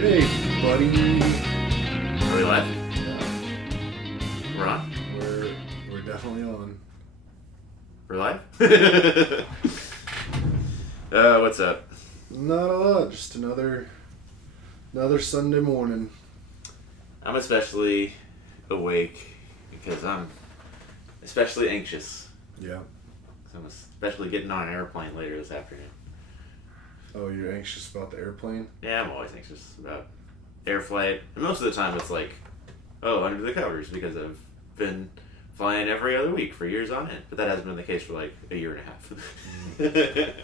Hey, buddy. Are we live? Yeah, We're on? we're definitely on. We're live? What's up? Not a lot, just another Sunday morning. I'm especially awake because I'm especially anxious. Yeah. So I'm especially getting on an airplane later this afternoon. Oh, you're anxious about the airplane? Yeah, I'm always anxious about air flight. And most of the time it's like, oh, under the covers because I've been flying every other week for years on end. But that hasn't been the case for like a year and a half.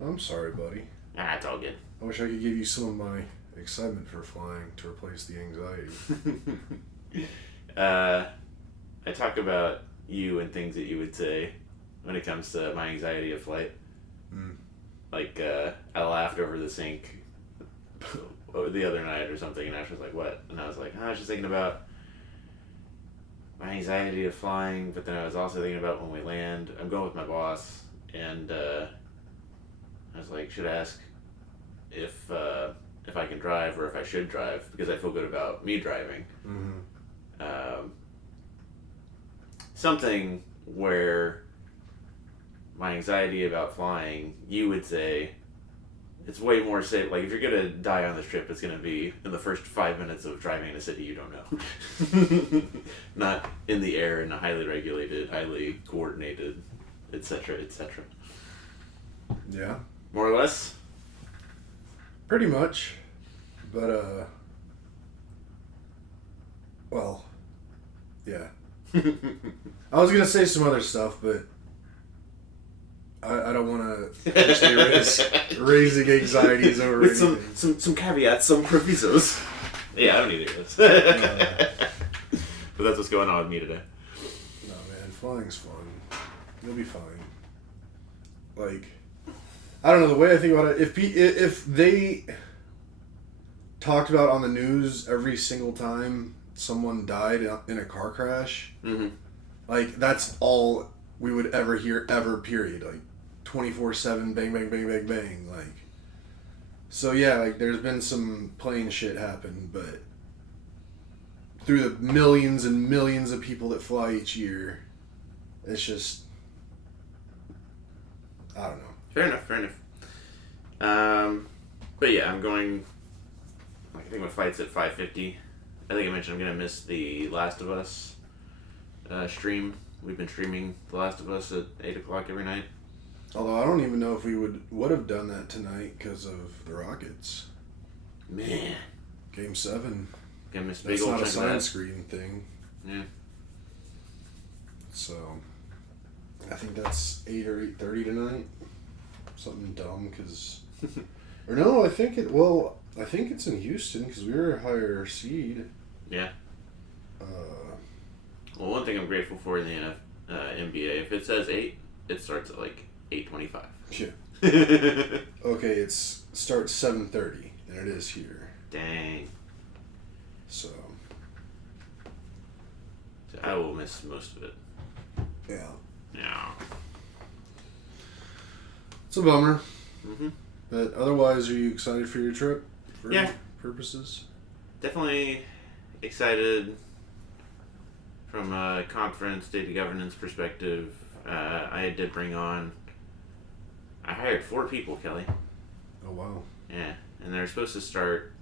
I'm sorry, buddy. Ah, it's all good. I wish I could give you some of my excitement for flying to replace the anxiety. I talk about you and things that you would say when it comes to my anxiety of flight. Mm. Like, I laughed over the sink the other night or something, and Ash was like, what? And I was like, I was just thinking about my anxiety of flying, but then I was also thinking about when we land. I'm going with my boss, and I was like, should I ask if I can drive or if I should drive, because I feel good about me driving. Mm-hmm. Something where my anxiety about flying, you would say, it's way more safe. Like, if you're going to die on this trip, it's going to be in the first 5 minutes of driving in a city you don't know. Not in the air in a highly regulated, highly coordinated, etc., etc. Yeah. More or less? Pretty much. But, well, yeah. I was going to say some other stuff, but I don't want to actually risk raising anxieties over with anything. some caveats, some provisos. Yeah, I don't need this. But that's what's going on with me today. No, man, flying's fun. You'll be fine. Like, I don't know, the way I think about it, if they talked about on the news every single time someone died in a car crash, Mm-hmm. like, that's all we would ever hear, ever, period. Like, 24/7, bang, bang, bang, bang, bang. Like, so yeah, like, there's been some plane shit happen, but through the millions and millions of people that fly each year, it's just, I don't know. Fair enough. But yeah, I'm going. I think my flight's at 5:50. I think I mentioned I'm gonna miss the Last of Us stream. We've been streaming The Last of Us at 8 o'clock every night. Although I don't even know if we would have done that tonight because of the Rockets. Man, Game 7. gonna miss a big That's old not a chunk of sign that. screen thing. Yeah. So, I think that's 8 or 8:30 tonight. Something dumb, because... or no, I think it's in Houston, because we were a higher seed. Yeah. Uh, Well, one thing I'm grateful for in the NBA, if it says 8, it starts at like 8:25. yeah. Okay, it starts 7:30, and it is here. Dang. So, So I will miss most of it. yeah. Yeah. It's a bummer. Mm-hmm. But otherwise, are you excited for your trip? For Yeah. purposes? Definitely excited from a conference data governance perspective. I did bring on. I hired 4 people, Kelly. Oh, wow. Yeah, and they're supposed to start.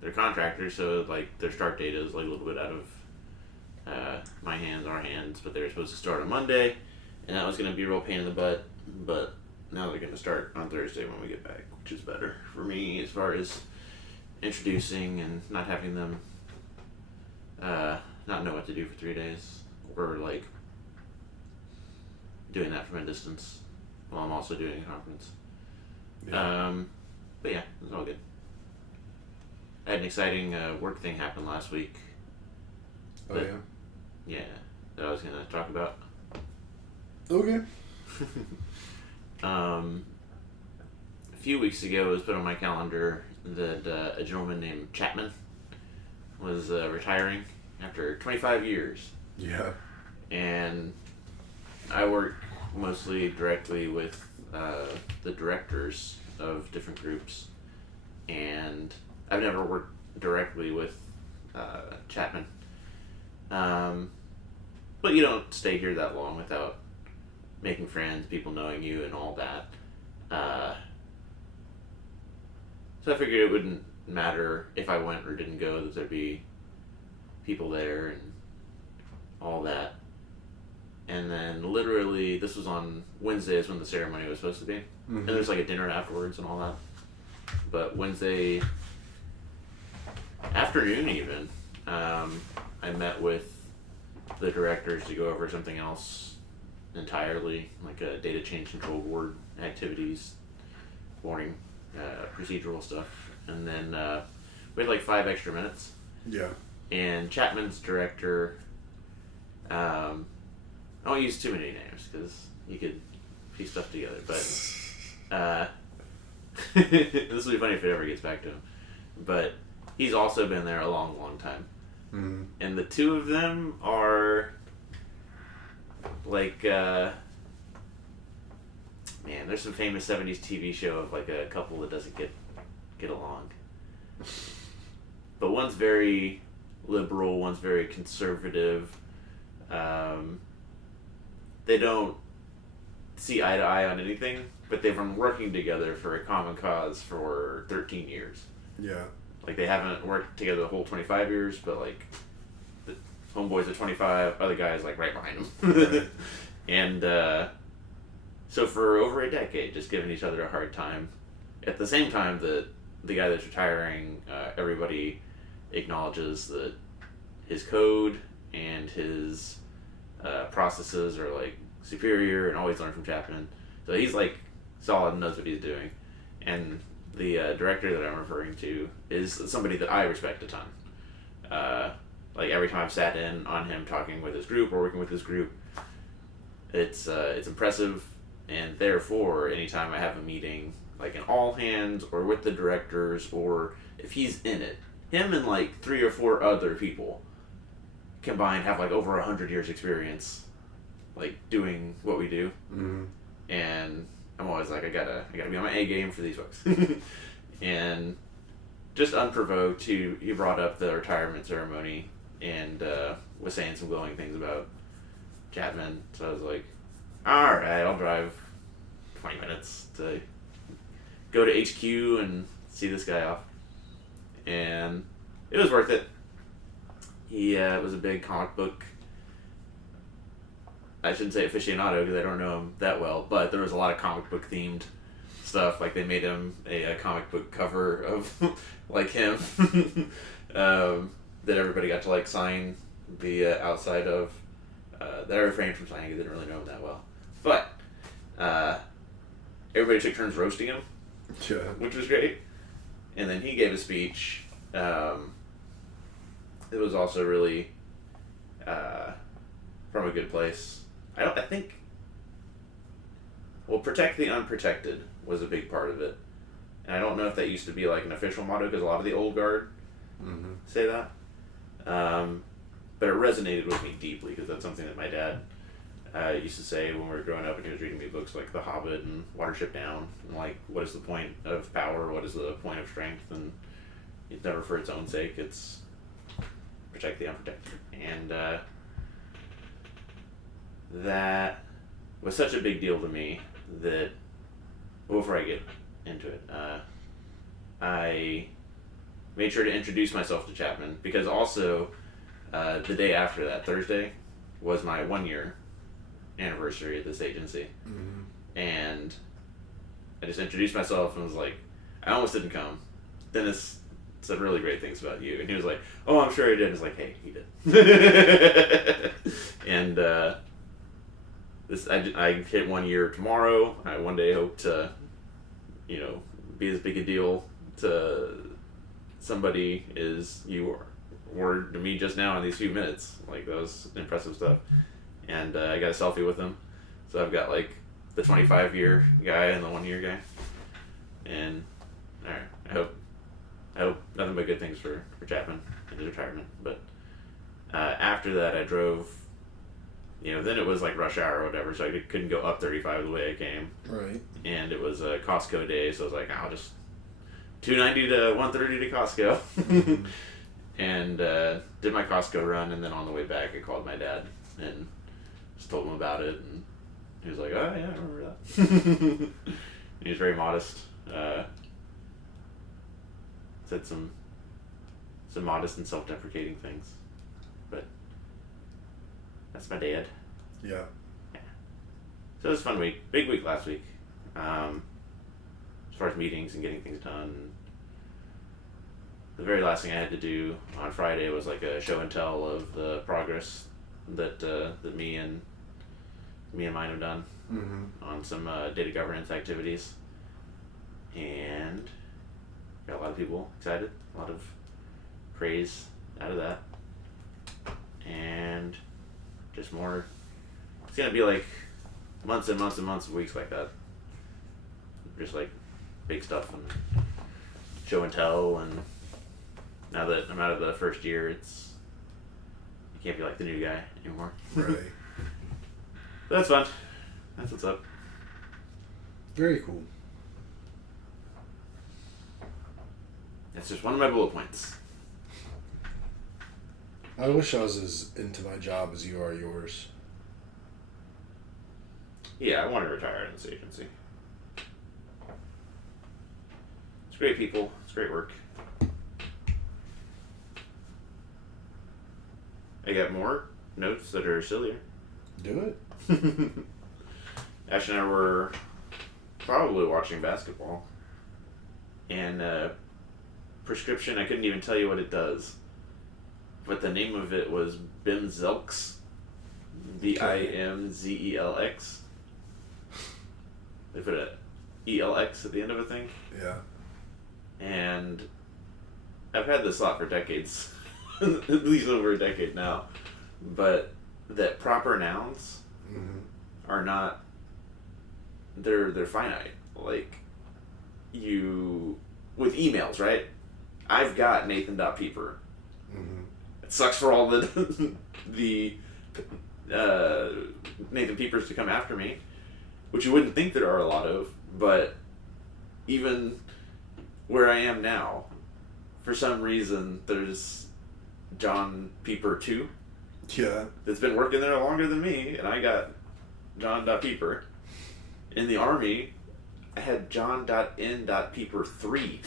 They're contractors, so like their start date is like a little bit out of my hands, our hands. But they were supposed to start on Monday, and that was going to be a real pain in the butt. But now they're going to start on Thursday when we get back, which is better for me as far as introducing and not having them not know what to do for 3 days, or like doing that from a distance while I'm also doing a conference. Yeah. But yeah, it was all good. I had an exciting work thing happen last week. Oh, but- yeah? Yeah, that I was gonna talk about. Okay. A few weeks ago, it was put on my calendar that a gentleman named Chapman was retiring after 25 years. Yeah. And I work mostly directly with the directors of different groups. and I've never worked directly with Chapman. But you don't stay here that long without making friends, people knowing you, and all that. So I figured it wouldn't matter if I went or didn't go, that there'd be people there and all that. And then literally, this was on Wednesdays when the ceremony was supposed to be. And there's like a dinner afterwards and all that. But Wednesday afternoon even, I met with the directors to go over something else entirely, like a data change control board activities, warning, procedural stuff. And then we had like 5 extra minutes. Yeah. And Chapman's director, I won't use too many names because you could piece stuff together, but this will be funny if it ever gets back to him. But he's also been there a long, long time. Mm-hmm. And the two of them are like, man, there's some famous 70s TV show of like a couple that doesn't get along. But one's very liberal, one's very conservative. They don't see eye to eye on anything, but they've been working together for a common cause for 13 years. Yeah. Like, they haven't worked together the whole 25 years, but, like, the homeboys at 25, other guys, like, right behind them. Right. And, so for over a decade, just giving each other a hard time. At the same time that the guy that's retiring, everybody acknowledges that his code and his processes are, like, superior and always learn from Chapman. So he's, like, solid and knows what he's doing. And the director that I'm referring to is somebody that I respect a ton. Like, every time I've sat in on him talking with his group or working with his group, it's impressive, and therefore, anytime I have a meeting, like an all hands or with the directors, or if he's in it, him and like 3 or 4 other people combined have like over 100 years experience, like doing what we do. Mm-hmm. And I'm always like, I gotta be on my A game for these folks. And just unprovoked, he brought up the retirement ceremony and was saying some glowing things about Chapman. So I was like, all right, I'll drive 20 minutes to go to HQ and see this guy off. And it was worth it. He was a big comic book, I shouldn't say aficionado because I don't know him that well, but there was a lot of comic book themed stuff. Like, they made him a comic book cover of like him that everybody got to like sign the outside of. That I refrained from signing because I didn't really know him that well. But everybody took turns roasting him, Yeah. which was great. And then he gave a speech. It was also really from a good place. I think, well, protect the unprotected was a big part of it. And I don't know if that used to be like an official motto, because a lot of the old guard say that. But it resonated with me deeply, because that's something that my dad used to say when we were growing up, and he was reading me books like The Hobbit and Watership Down, and like, what is the point of power, what is the point of strength, and it's never for its own sake, it's protect the unprotected. And that was such a big deal to me that, before I get into it, I made sure to introduce myself to Chapman, because also the day after that, Thursday, was my 1-year anniversary at this agency. And I just introduced myself and was like, I almost didn't come. Dennis said really great things about you. And he was like, oh, I'm sure he did. And I was like, hey, he did. And I hit 1 year tomorrow. I one day hope to, be as big a deal to somebody as you were to me just now in these few minutes. Like, that was impressive stuff. And I got a selfie with him. So I've got like the 25-year guy and the 1-year guy. And alright, I hope nothing but good things for Chapman in his retirement. But after that, I drove. Then it was like rush hour or whatever, so I couldn't go up 35 the way I came. Right. And it was a Costco day, so I was like, I'll just $2.90 to $1.30 to Costco. Mhm. And did my Costco run, and then on the way back I called my dad and just told him about it, and he was like, oh yeah, I remember that. He was very modest. Said some modest and self-deprecating things, but that's my dad. Yeah. So it was a fun week. Big week last week. As far as meetings and getting things done. The very last thing I had to do on Friday was like a show and tell of the progress that me and mine have done on some data governance activities, and got a lot of people excited, a lot of praise out of that, and just more. It's gonna be like months and months and months of weeks like that, just like big stuff and show and tell. And now that I'm out of the first year, it's you can't be like the new guy anymore. Right. But that's fun. That's what's up. Very cool. That's just one of my bullet points. I wish I was as into my job as you are yours. Yeah, I want to retire in this agency. It's great people. It's great work. I got more notes that are sillier. Do it. Ash and I were probably watching basketball. And prescription, I couldn't even tell you what it does. But the name of it was Bimzelx. Bimzelx. They put a ELX at the end of a thing. Yeah. And I've had this thought for decades. At least over a decade now. But that proper nouns are not, they're finite. Like, you, with emails, right? I've got Nathan.Pieper. It sucks for all the Nathan Peepers to come after me, which you wouldn't think there are a lot of, but even where I am now, for some reason, there's John Pieper 2 Yeah. that's been working there longer than me, and I got John.Pieper. In the Army, I had John.N.Pieper 3.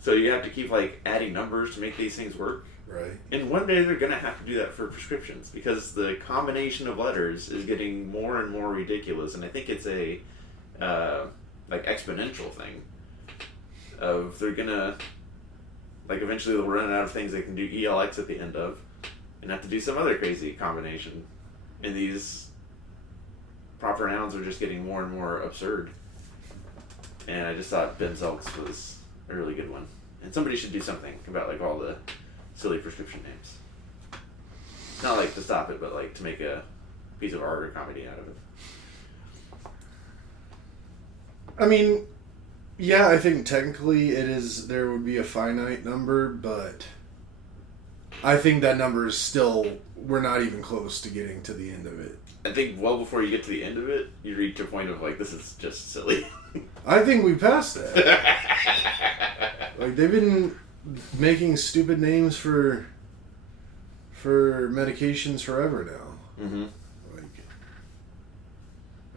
So you have to keep like adding numbers to make these things work. Right. And one day they're going to have to do that for prescriptions, because the combination of letters is getting more and more ridiculous, and I think it's a like exponential thing of they're going to, like, eventually they'll run out of things they can do ELX at the end of and have to do some other crazy combination. And these proper nouns are just getting more and more absurd. And I just thought Bimzelx was a really good one. And somebody should do something about like all the silly prescription names. Not like to stop it, but like to make a piece of art or comedy out of it. I mean, yeah, I think technically there would be a finite number, but I think that number is still, we're not even close to getting to the end of it. I think well before you get to the end of it, you reach a point of like, this is just silly. I think we passed that. Like, they've been making stupid names for medications forever now. Mm-hmm. Like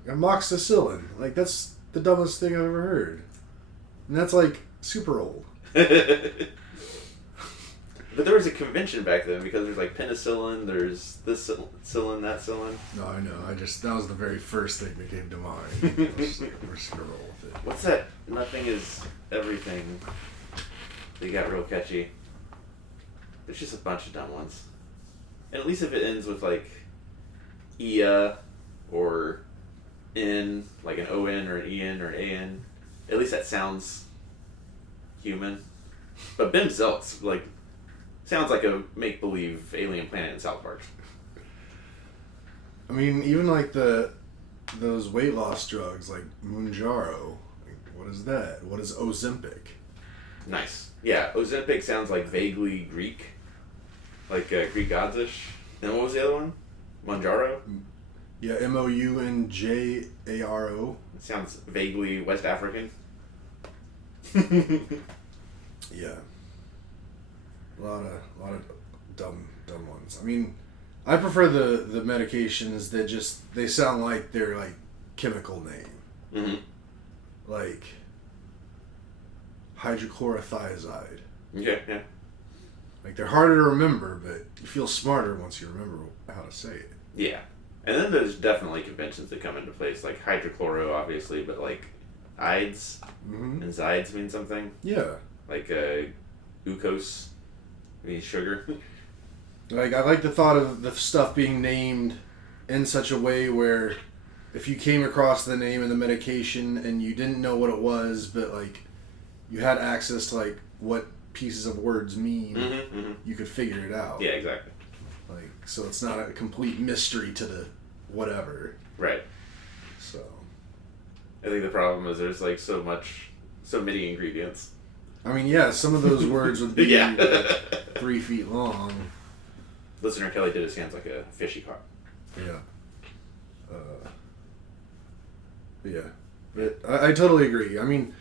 amoxicillin. Like, that's the dumbest thing I've ever heard. And that's like super old. But there was a convention back then, because there's like penicillin, there's this cillin, that cillin. No, I know. That was the very first thing that came to mind. We're just gonna roll with it. What's that? Nothing is everything. They got real catchy. There's just a bunch of dumb ones. And at least if it ends with like Ia or N, like an ON or an EN or an AN, at least that sounds human. But Bimzelx, like, sounds like a make-believe alien planet in South Park. I mean, even like those weight loss drugs like Mounjaro. Like, what is that? What is Ozempic? Nice. Yeah, Ozempic sounds like vaguely Greek. Like Greek gods-ish. And what was the other one? Mounjaro? Yeah, Mounjaro. It sounds vaguely West African. Yeah. A lot of dumb ones. I mean, I prefer the medications that just they sound like they're like chemical name. Mm-hmm. Like hydrochlorothiazide. Yeah. Like they're harder to remember, but you feel smarter once you remember how to say it. Yeah. And then there's definitely conventions that come into place, like hydrochloro, obviously, but like ides Mm-hmm. and zides mean something. Yeah. Like glucose means sugar. Like I like the thought of the stuff being named in such a way where if you came across the name of the medication and you didn't know what it was, but like you had access to like what pieces of words mean, you could figure it out. Yeah, exactly. Like, so it's not a complete mystery to the whatever. Right. So. I think the problem is there's like so many ingredients. I mean, yeah, some of those words would be Yeah. like 3 feet long. Listener Kelly did his hands like a fishy carp. Yeah. Yeah. But I totally agree. I mean,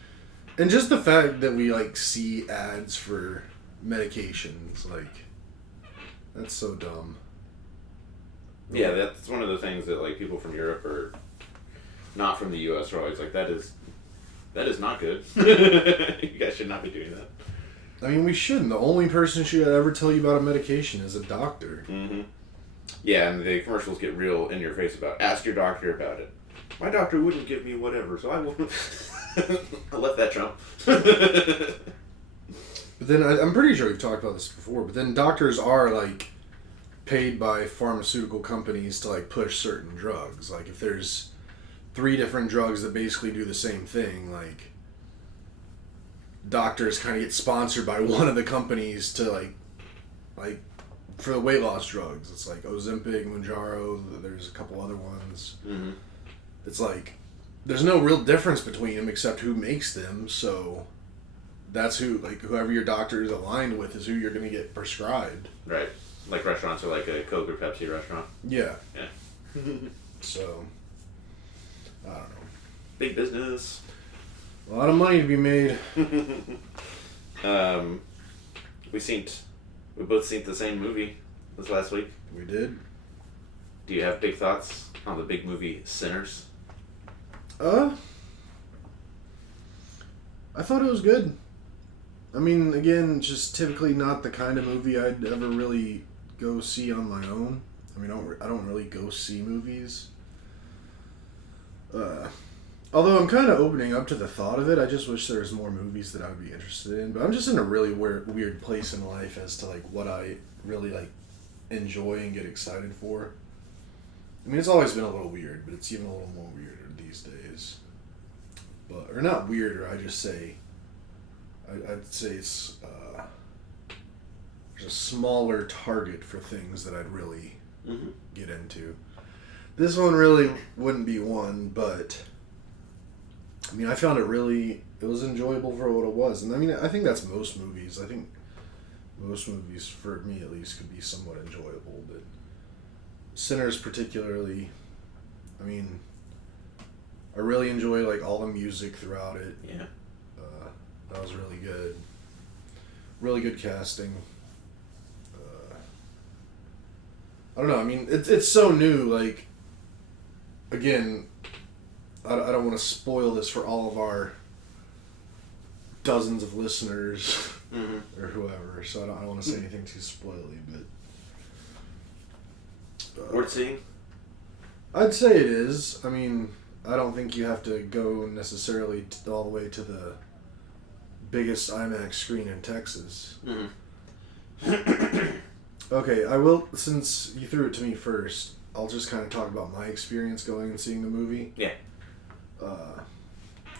and just the fact that we like see ads for medications, like, that's so dumb. Yeah, that's one of the things that like people from Europe or not from the U.S. are always like, that is not good. You guys should not be doing that. I mean, we shouldn't. The only person should ever tell you about a medication is a doctor. Mm-hmm. Yeah, and the commercials get real in your face about, ask your doctor about it. My doctor wouldn't give me whatever, so I will. I left that jump. But then I'm pretty sure we've talked about this before. But then doctors are like paid by pharmaceutical companies to like push certain drugs. Like if there's 3 different drugs that basically do the same thing, like doctors kind of get sponsored by one of the companies to like for the weight loss drugs. It's like Ozempic, Mounjaro. There's a couple other ones. Mm-hmm. It's like there's no real difference between them except who makes them. So that's who, like, whoever your doctor is aligned with is who you're going to get prescribed. Right. Like restaurants are like a Coke or Pepsi restaurant. Yeah. Yeah. So, I don't know. Big business. A lot of money to be made. We both seen the same movie this last week. We did. Do you have big thoughts on the big movie Sinners? I thought it was good. I mean, again, just typically not the kind of movie I'd ever really go see on my own. I mean, I don't really go see movies. Although I'm kind of opening up to the thought of it. I just wish there was more movies that I would be interested in. But I'm just in a really weird place in life as to like what I really like enjoy and get excited for. I mean, it's always been a little weird, but it's even a little more weirder these days. But or not weirder. I just say. I'd say it's there's a smaller target for things that I'd really get into. This one really wouldn't be one, but I mean, I found it was enjoyable for what it was. And I mean, I think that's most movies. I think most movies, for me at least, could be somewhat enjoyable. But Sinners particularly, I mean, I really enjoy like all the music throughout it. Yeah. That was really good. Really good casting. I don't know. I mean, it's so new. Like, again, I don't want to spoil this for all of our dozens of listeners or whoever. So I don't want to say anything too spoily, but worth seeing. I'd say it is. I mean, I don't think you have to go necessarily all the way to the biggest IMAX screen in Texas. Okay, I will, since you threw it to me first, I'll just kind of talk about my experience going and seeing the movie. Yeah.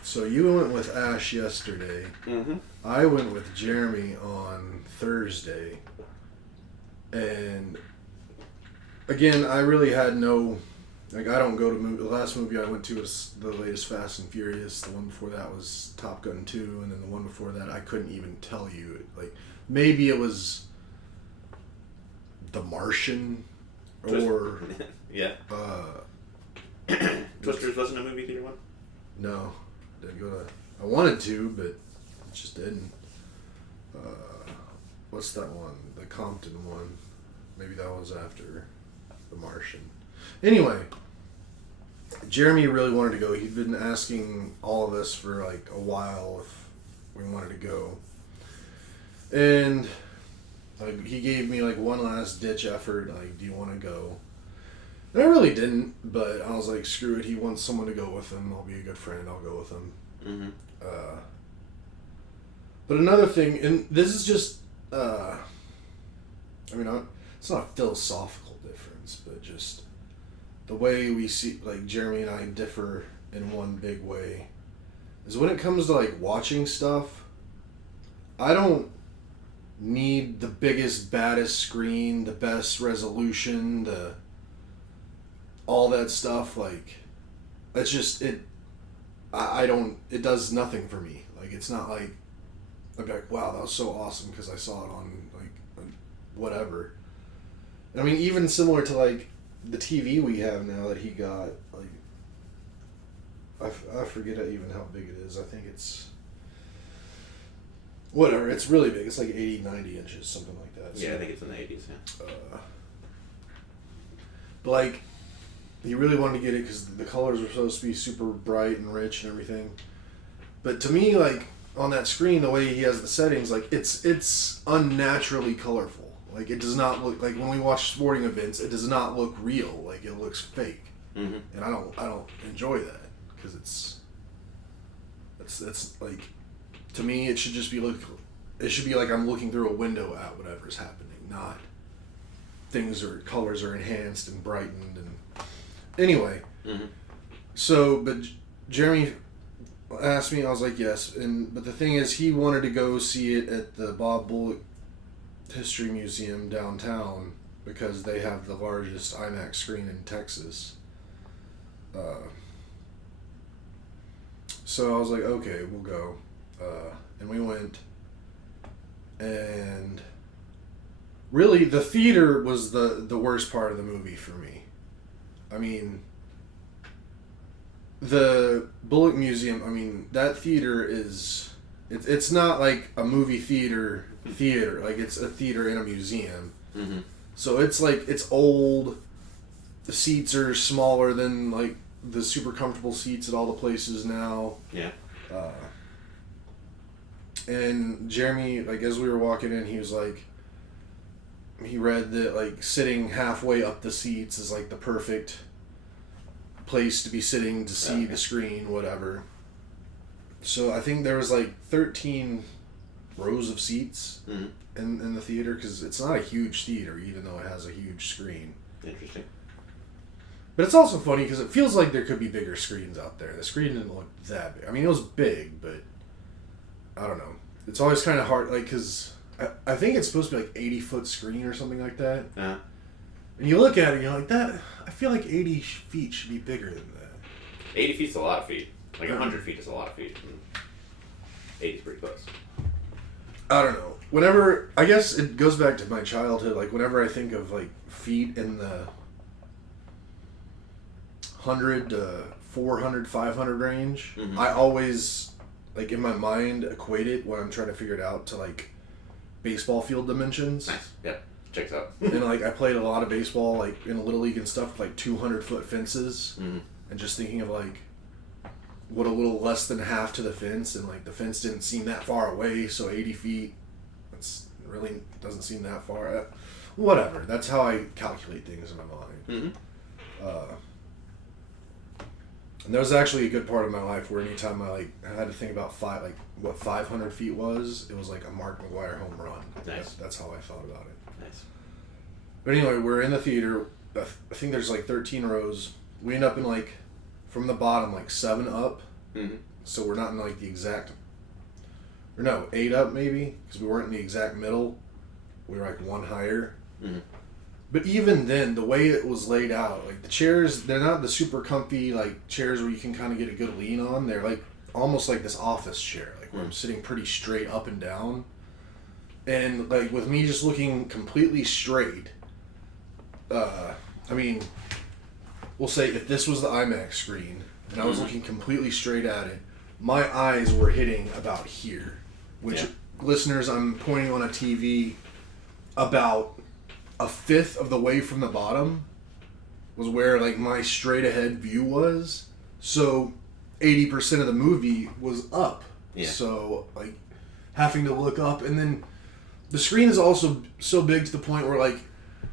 So you went with Ash yesterday. I went with Jeremy on Thursday. And again, I really had no... Like, I don't go to movie. The last movie I went to was the latest Fast and Furious. The one before that was Top Gun 2. And then the one before that, I couldn't even tell you. Like, maybe it was The Martian or... Yeah. Twisters wasn't a movie theater one? No. Didn't go to... I wanted to, but It just didn't. What's that one? The Compton one. Maybe that was after The Martian. Anyway, Jeremy really wanted to go. He'd been asking all of us for like a while if we wanted to go. And like he gave me like one last ditch effort, like, do you want to go? And I really didn't, but I was like, screw it, he wants someone to go with him. I'll be a good friend, I'll go with him. Mm-hmm. But another thing, and this is just, it's not a philosophical difference, but just the way we see, like, Jeremy and I differ in one big way, is when it comes to, like, watching stuff, I don't need the biggest, baddest screen, the best resolution, all that stuff. Like, it's just, it does nothing for me. Like, it's not like, I'd be like, wow, that was so awesome because I saw it on, like, whatever. I mean, even similar to, like, the TV we have now that he got, like, I forget even how big it is. I think it's, whatever, it's really big. It's like 80, 90 inches, something like that. Yeah, I think it's in the 80s, yeah. But, like, he really wanted to get it because the colors were supposed to be super bright and rich and everything. But to me, like, on that screen, the way he has the settings, like, it's unnaturally colorful. Like, it does not look, like, when we watch sporting events, it does not look real. Like, it looks fake. Mm-hmm. And I don't enjoy that because it's like, to me, it should just be like I'm looking through a window at whatever's happening, not colors are enhanced and brightened. And anyway, mm-hmm. So, but Jeremy asked me, I was like, yes. But the thing is, he wanted to go see it at the Bob Bullock History Museum downtown because they have the largest IMAX screen in Texas. So I was like, okay, we'll go. And we went. And really, the theater was the worst part of the movie for me. I mean, the Bullock Museum, I mean, that theater is... It's not like a movie theater. Like, it's a theater in a museum. Mm-hmm. So it's like, it's old. The seats are smaller than, like, the super comfortable seats at all the places now. Yeah. And Jeremy, like, as we were walking in, he was like, he read that, like, sitting halfway up the seats is, like, the perfect place to be sitting to see the screen, whatever. So I think there was, like, 13 rows of seats mm-hmm. in the theater, because it's not a huge theater, even though it has a huge screen. Interesting. But it's also funny, because it feels like there could be bigger screens out there. The screen didn't look that big. I mean, it was big, but I don't know. It's always kind of hard, like, because I think it's supposed to be, like, 80-foot screen or something like that. Uh-huh. And you look at it, and you're like, that, I feel like 80 feet should be bigger than that. 80 feet's a lot of feet. Like, 100 feet is a lot of feet. 80's pretty close. I don't know. Whenever, I guess it goes back to my childhood, like, whenever I think of, like, feet in the 100 to 400, 500 range, mm-hmm. I always, like, in my mind, equate it when I'm trying to figure it out to, like, baseball field dimensions. Nice. Yeah. Checks out. And, like, I played a lot of baseball, like, in Little League and stuff, like, 200-foot fences. Mm-hmm. And just thinking of, like, what a little less than half to the fence, and, like, the fence didn't seem that far away, so 80 feet, that's really doesn't seem that far. Whatever. That's how I calculate things in my mind. Mm-hmm. And there was actually a good part of my life where anytime I had to think about what 500 feet was, it was like a Mark McGwire home run. Nice. That's how I thought about it. Nice. But anyway, we're in the theater. I think there's like 13 rows. We end up in like, from the bottom, like 7 up. Mm-hmm. So we're not in like the exact, or no, 8 up maybe, because we weren't in the exact middle. We were like 1 higher. Mm-hmm. But even then, the way it was laid out, like the chairs, they're not the super comfy like chairs where you can kind of get a good lean on. They're like almost like this office chair, like where I'm sitting pretty straight up and down. And like with me just looking completely straight, I mean, we'll say if this was the IMAX screen and I was looking completely straight at it, my eyes were hitting about here. which Yeah. listeners, I'm pointing on a TV about a fifth of the way from the bottom was where like my straight ahead view was. So 80% of the movie was up. Yeah. So like having to look up, and then the screen is also so big to the point where like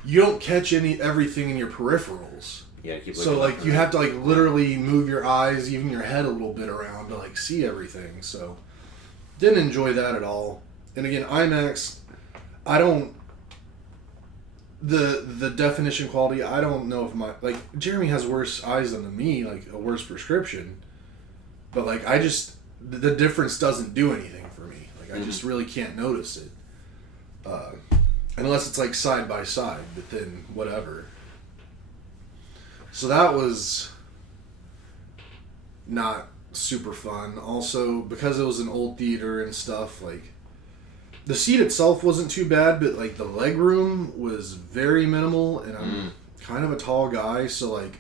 you don't catch everything in your peripherals. Yeah, keep So looking like left you and have to like literally move your eyes, even your head a little bit around to like see everything. So didn't enjoy that at all. And again, IMAX, I don't the definition quality, I don't know if my like Jeremy has worse eyes than me, like a worse prescription. But like I just the difference doesn't do anything for me. Like I just really can't notice it. Unless it's like side by side, but then whatever. So that was not super fun. Also, because it was an old theater and stuff, like the seat itself wasn't too bad, but like the leg room was very minimal, and I'm kind of a tall guy, so like,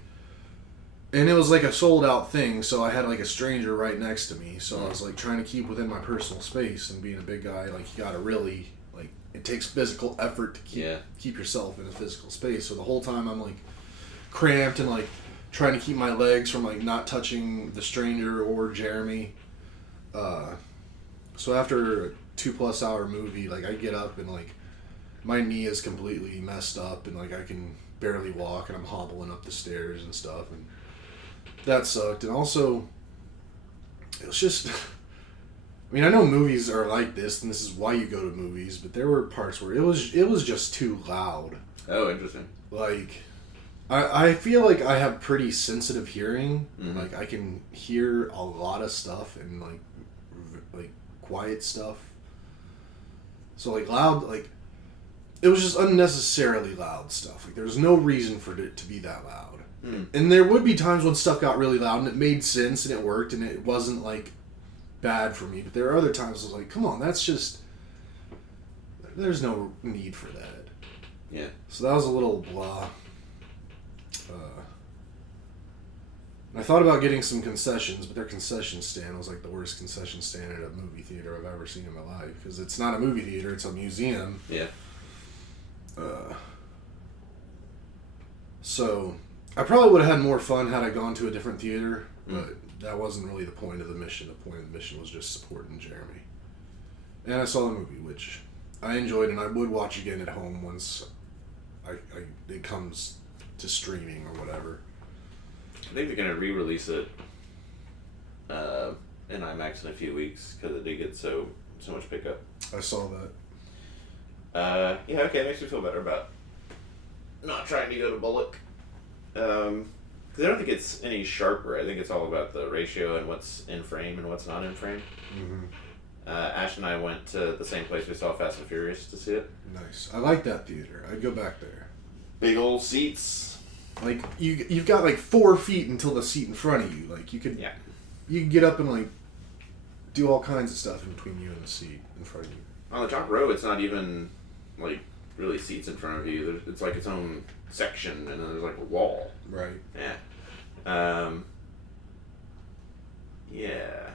and it was like a sold out thing, so I had like a stranger right next to me, so I was like trying to keep within my personal space, and being a big guy, like you gotta really like it takes physical effort to keep yourself in a physical space. So the whole time I'm like cramped and like trying to keep my legs from like not touching the stranger or Jeremy. So after a 2+ hour movie, like I get up and like my knee is completely messed up, and like I can barely walk, and I'm hobbling up the stairs and stuff, and that sucked. And also it was just I mean, I know movies are like this, and this is why you go to movies, but there were parts where it was just too loud. Oh, interesting. Like, I feel like I have pretty sensitive hearing. Mm-hmm. Like, I can hear a lot of stuff and, like quiet stuff. So, like, loud, like, it was just unnecessarily loud stuff. Like, there was no reason for it to be that loud. And there would be times when stuff got really loud, and it made sense, and it worked, and it wasn't, like, bad for me. But there are other times I was like, come on, that's just... There's no need for that. Yeah. So that was a little blah. I thought about getting some concessions, but their concession stand was like the worst concession stand at a movie theater I've ever seen in my life. Because it's not a movie theater, it's a museum. Yeah. So I probably would have had more fun had I gone to a different theater, but that wasn't really the point of the mission. The point of the mission was just supporting Jeremy. And I saw the movie, which I enjoyed, and I would watch again at home once it comes to streaming or whatever. I think they're going to re-release it in IMAX in a few weeks because it did get so much pickup. I saw that. Yeah, okay, it makes me feel better about not trying to go to Bullock. Because I don't think it's any sharper. I think it's all about the ratio and what's in frame and what's not in frame. Mm-hmm. Ash and I went to the same place we saw Fast and Furious to see it. Nice. I like that theater. I'd go back there. Big old seats. Like you've got like 4 feet until the seat in front of you. Like you could get up and like do all kinds of stuff in between you and the seat in front of you. On the top row, it's not even like really seats in front of you. It's like its own section, and then there's like a wall. Right. Yeah. Yeah.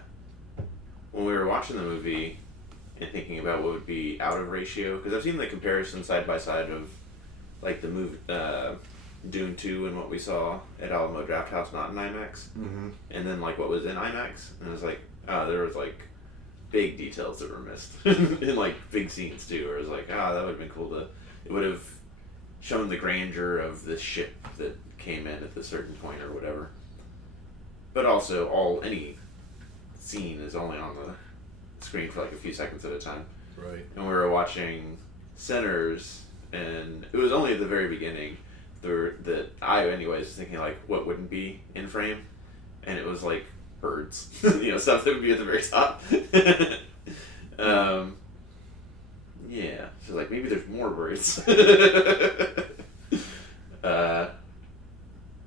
When we were watching the movie and thinking about what would be out of ratio, because I've seen the comparison side by side of like the movie Dune 2 and what we saw at Alamo Drafthouse, not in IMAX, and then like what was in IMAX, and it was like, there was like big details that were missed in like big scenes too. Where it was like, that would have been cool to. It would have shown the grandeur of the ship that came in at a certain point or whatever. But also, any scene is only on the screen for like a few seconds at a time. Right. And we were watching Sinners, and it was only at the very beginning that I, anyways, was thinking like, what wouldn't be in frame, and it was like birds, stuff that would be at the very top. Yeah, so like maybe there's more birds. But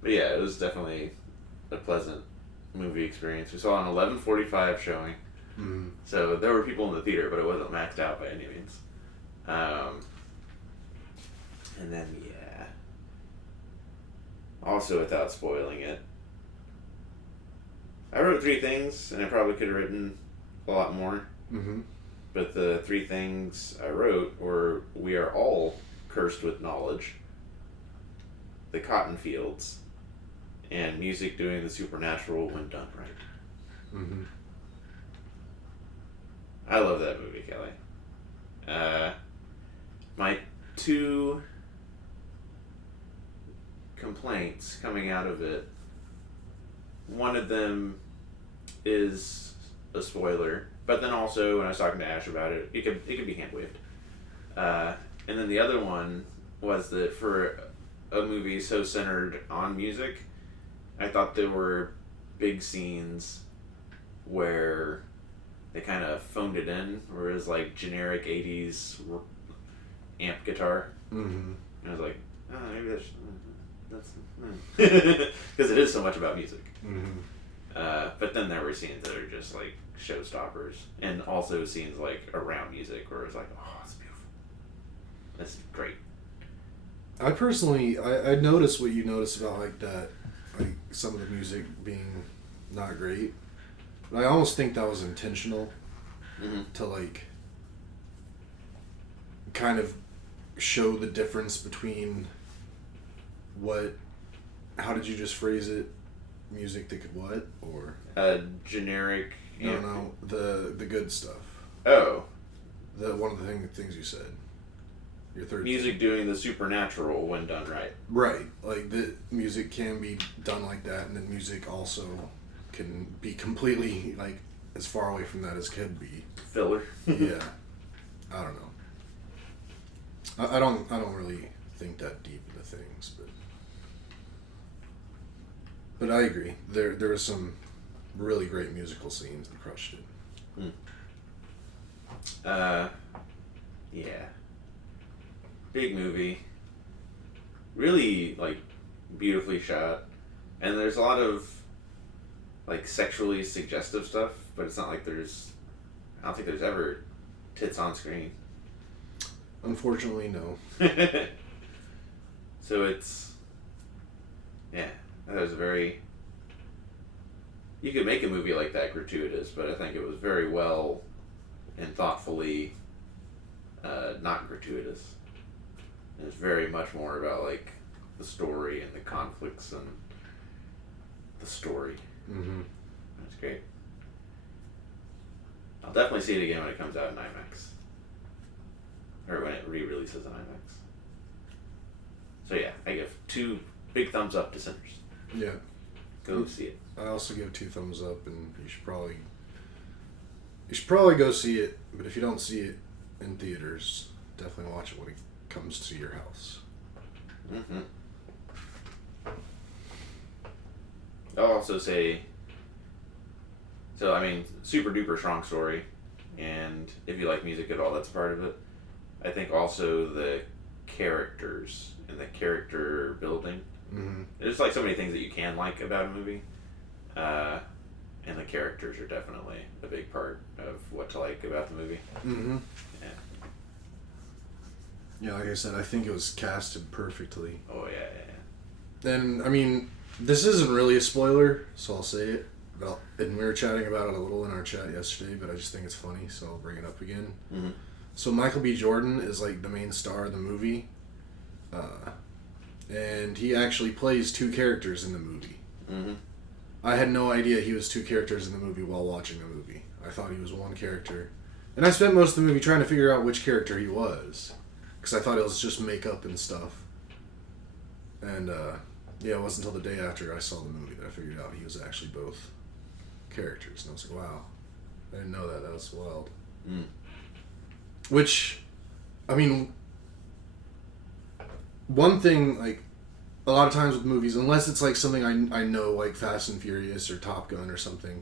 yeah, it was definitely a pleasant movie experience. We saw an 11:45 showing, so there were people in the theater, but it wasn't maxed out by any means. And then also without spoiling it, I wrote 3 things, and I probably could have written a lot more. but the three things I wrote were: we are all cursed with knowledge, the cotton fields, and music doing the supernatural when done right. Mm-hmm. I love that movie, Kelly. My two complaints coming out of it, one of them is a spoiler, but then also when I was talking to Ash about it, it could be hand waved. And then the other one was that for a movie so centered on music, I thought there were big scenes where they kind of phoned it in, where it was like generic 80s amp guitar. Mm-hmm. And I was like, oh, maybe that's because it is so much about music. Mm-hmm. But then there were scenes that are just like showstoppers, and also scenes like around music where it's like, oh, it's beautiful. That's great. I personally, I noticed what you noticed about like that, like some of the music being not great. But I almost think that was intentional to like kind of show the difference between how did you just phrase it? Music that could what? Or Generic. no, the good stuff. Oh. One of the things you said. Your third music thing. doing the supernatural when done right. Right. Like the music can be done like that, and then music also can be completely like as far away from that as could be. Filler. Yeah. I don't know. I don't really think that deep into things, but I agree. There were some really great musical scenes that crushed it. Yeah. Big movie. Really like beautifully shot. And there's a lot of like sexually suggestive stuff, but it's not like I don't think there's ever tits on screen. Unfortunately, no. So it's, yeah, that was you could make a movie like that gratuitous, but I think it was very well and thoughtfully not gratuitous. It's very much more about like the story and the conflicts and the story. Mm-hmm. That's great. I'll definitely see it again when it comes out in IMAX. Or when it re-releases in IMAX. So yeah, I give 2 big thumbs up to Sinners. Yeah. Go see it. I also give 2 thumbs up, and you should probably go see it. But if you don't see it in theaters, definitely watch it when it comes to your house. Mm-hmm. I'll also say, so I mean, super duper strong story, and if you like music at all, that's part of it. I think also the characters and the character building. Mm-hmm. There's like so many things that you can like about a movie, and the characters are definitely a big part of what to like about the movie. Mm-hmm. Yeah. Yeah, like I said, I think it was casted perfectly. Oh yeah. And I mean, this isn't really a spoiler, so I'll say it. And we were chatting about it a little in our chat yesterday, but I just think it's funny, so I'll bring it up again. Mm-hmm. So Michael B. Jordan is like the main star of the movie, and he actually plays 2 characters in the movie. Mm-hmm. I had no idea he was 2 characters in the movie while watching the movie. I thought he was 1 character, and I spent most of the movie trying to figure out which character he was, because I thought it was just makeup and stuff. And yeah, it wasn't until the day after I saw the movie that I figured out he was actually both characters, and I was like, wow, I didn't know that. That was wild. Mm. Which, I mean, one thing, like, a lot of times with movies, unless it's like something I know, like Fast and Furious or Top Gun or something,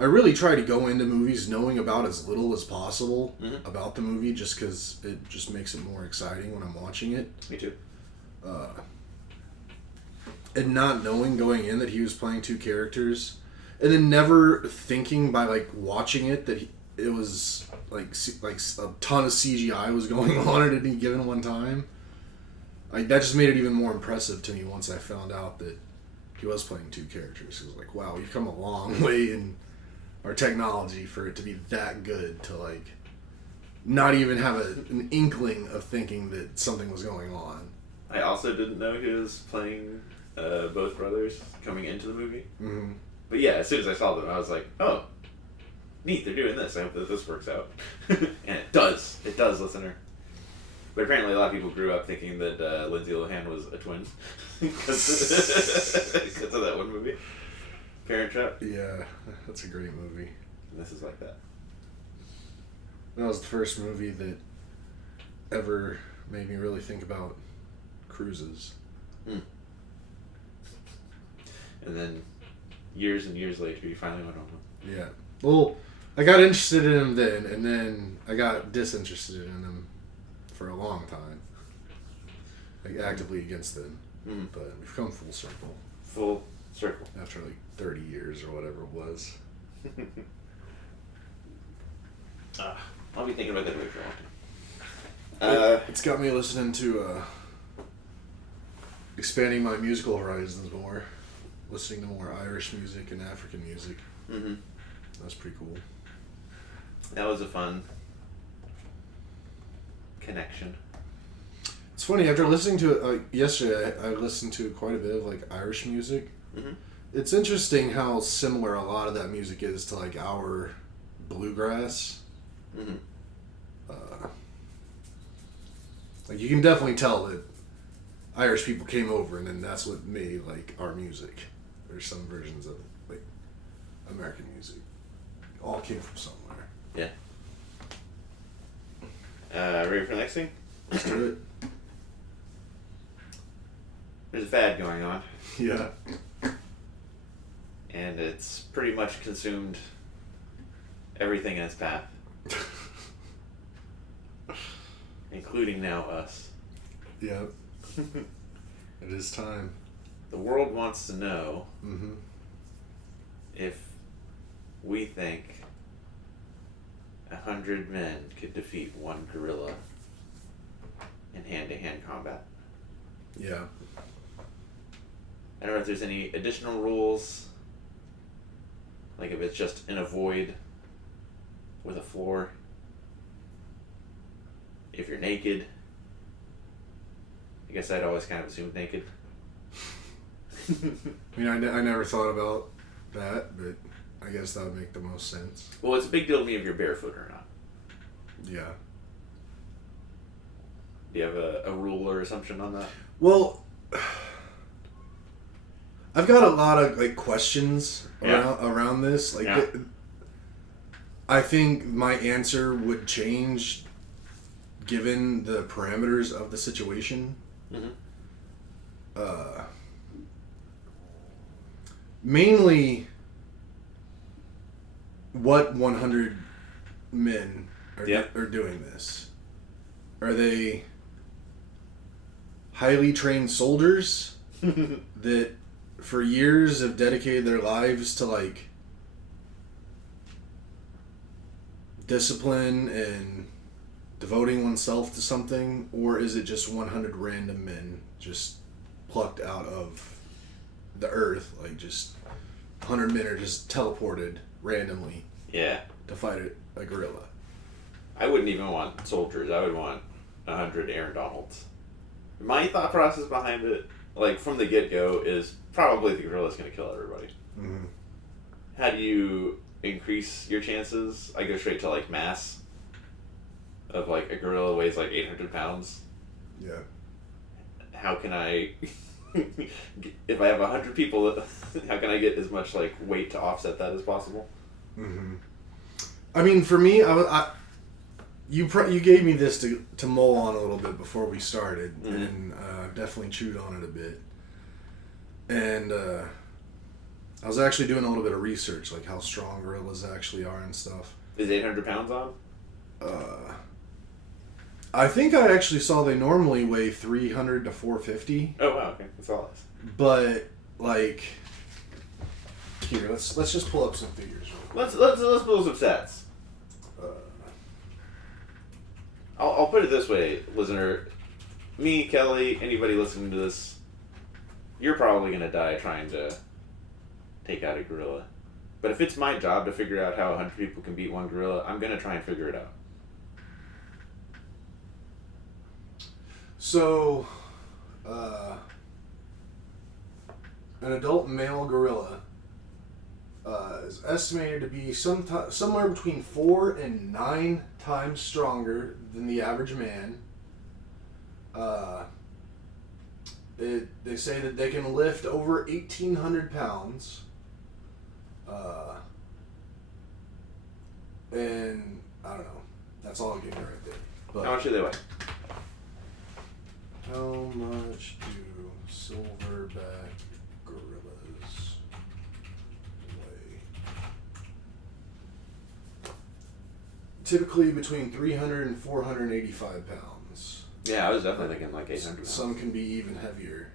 I really try to go into movies knowing about as little as possible about the movie, just because it just makes it more exciting when I'm watching it. Me too. And not knowing going in that he was playing 2 characters, and then never thinking by like watching it that it was like a ton of CGI was going on at any given one time. Like that just made it even more impressive to me once I found out that he was playing 2 characters. It was like, wow, you've come a long way in our technology for it to be that good to like not even have an inkling of thinking that something was going on. I also didn't know he was playing both brothers coming into the movie. Mm-hmm. But yeah, as soon as I saw them, I was like, oh, neat, they're doing this. I hope that this works out. And it does. It does, listener. But apparently a lot of people grew up thinking that Lindsay Lohan was a twin. Because of that one movie, Parent Trap. Yeah, that's a great movie. And this is like that. That was the first movie that ever made me really think about cruises. And then years and years later, you finally went on one. Yeah. Well, I got interested in him then, and then I got disinterested in him for a long time. Like, actively against them. But we've come full circle. Full circle. After like 30 years or whatever it was. I'll be thinking about that movie for a long time. It's got me listening to expanding my musical horizons more. Listening to more Irish music and African music. That's pretty cool. That was a fun connection. It's funny, after listening to it yesterday, I listened to quite a bit of like Irish music. It's interesting how similar a lot of that music is to like our bluegrass. Like you can definitely tell that Irish people came over and then that's what made like our music. There's some versions of like American music. All came from somewhere. Yeah. Ready for the next thing? Let's do it. There's a fad going on, Yeah. and it's pretty much consumed everything in its path, including now us. Yep. It is time. The world wants to know Mm-hmm. if we think 100 men could defeat one gorilla in hand-to-hand combat. Yeah. I don't know if there's any additional rules, like if it's just in a void with a floor, if you're naked. I guess I'd always kind of assumed naked. I mean, I never thought about that, but I guess that would make the most sense. Well, it's a big deal to me if you're barefoot or not. Yeah. Do you have a rule or assumption on that? Well, I've got a lot of like questions around this. Like, I think my answer would change given the parameters of the situation. Mainly, what 100 men are doing this? Are they highly trained soldiers that for years have dedicated their lives to like discipline and devoting oneself to something, or is it just 100 random men just plucked out of the earth, like just 100 men are just teleported randomly to fight a gorilla? I wouldn't even want soldiers. I would want 100 Aaron Donalds. My thought process behind it, like from the get-go, is probably the gorilla's going to kill everybody. How do you increase your chances? I go straight to like mass of like a gorilla weighs like 800 pounds. Yeah. How can I, if I have 100 people, how can I get as much like weight to offset that as possible? I mean, for me, you gave me this to mull on a little bit before we started, and definitely chewed on it a bit. And I was actually doing a little bit of research, like how strong gorillas actually are and stuff. Is 800 pounds on? I think I actually saw they normally weigh 300 to 450. Oh wow, okay, that's all. But like, here, let's just pull up some figures. Let's pull some stats. I'll put it this way, listener. Me, Kelly, anybody listening to this, you're probably gonna die trying to take out a gorilla. But if it's my job to figure out how 100 people can beat one gorilla, I'm gonna try and figure it out. So, an adult male gorilla is estimated to be somewhere between 4 and 9 times stronger than the average man. They say that they can lift over 1,800 pounds. And I don't know. That's all I'm getting right there. But How much do they weigh? how much do silverback gorillas weigh? Typically between 300 and 485 pounds. Yeah, I was definitely thinking like 800 pounds. Some can be even heavier.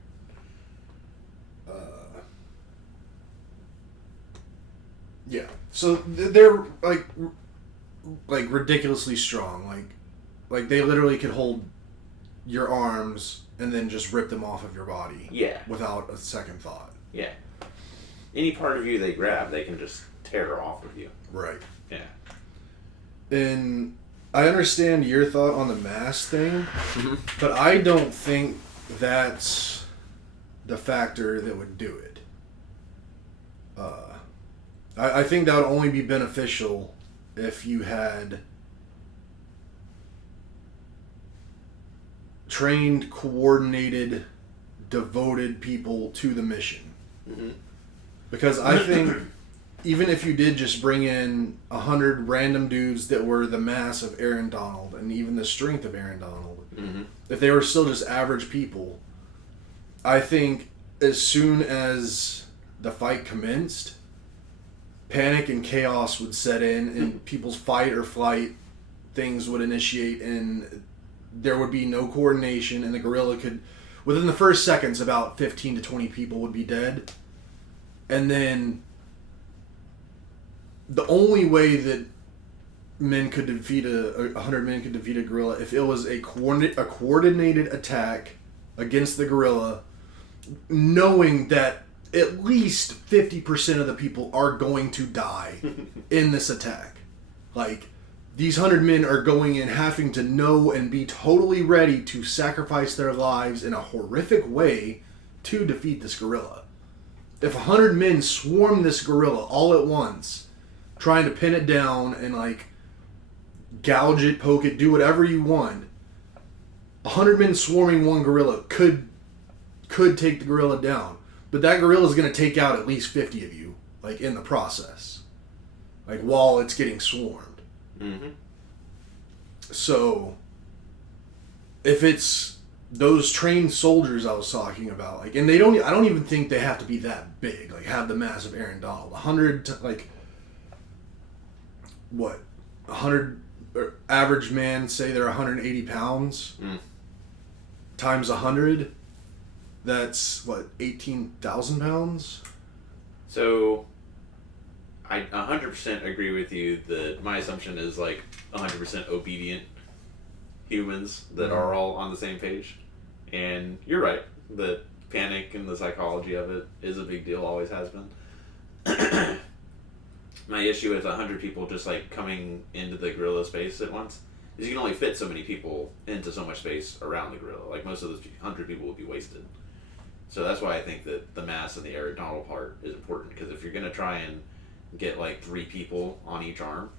Yeah. So they're like ridiculously strong. Like they literally could hold your arms and then just rip them off of your body. Yeah. Without a second thought. Yeah. Any part of you they grab, they can just tear off of you. Right. Yeah. And I understand your thought on the mass thing, but I don't think that's the factor that would do it. I think that would only be beneficial if you had trained, coordinated, devoted people to the mission. Mm-hmm. Because I think even if you did just bring in 100 random dudes that were the mass of Aaron Donald and even the strength of Aaron Donald, if they were still just average people, I think as soon as the fight commenced, panic and chaos would set in and people's fight or flight things would initiate and there would be no coordination and the gorilla could, within the first seconds, about 15 to 20 people would be dead. And then the only way that 100 men could defeat a gorilla if it was a coordinated attack against the gorilla, knowing that at least 50% of the people are going to die in this attack. Like, these 100 men are going in having to know and be totally ready to sacrifice their lives in a horrific way to defeat this gorilla. If 100 men swarm this gorilla all at once, trying to pin it down and like gouge it, poke it, do whatever you want, 100 men swarming one gorilla could take the gorilla down. But that gorilla is going to take out at least 50 of you, like, in the process. Like, while it's getting swarmed. Mm-hmm. So, if it's those trained soldiers I was talking about, like, and I don't even think they have to be that big, like, have the mass of Aaron Donald. 100 average man, say they're 180 pounds, times 100, that's, 18,000 pounds? So, I 100% agree with you that my assumption is, 100% obedient humans that are all on the same page. And you're right, the panic and the psychology of it is a big deal, always has been. My issue with 100 people just, coming into the gorilla space at once is you can only fit so many people into so much space around the gorilla. Most of those 100 people would be wasted. So that's why I think that the mass and the Aaron Donald part is important, because if you're going to try and get 3 people on each arm,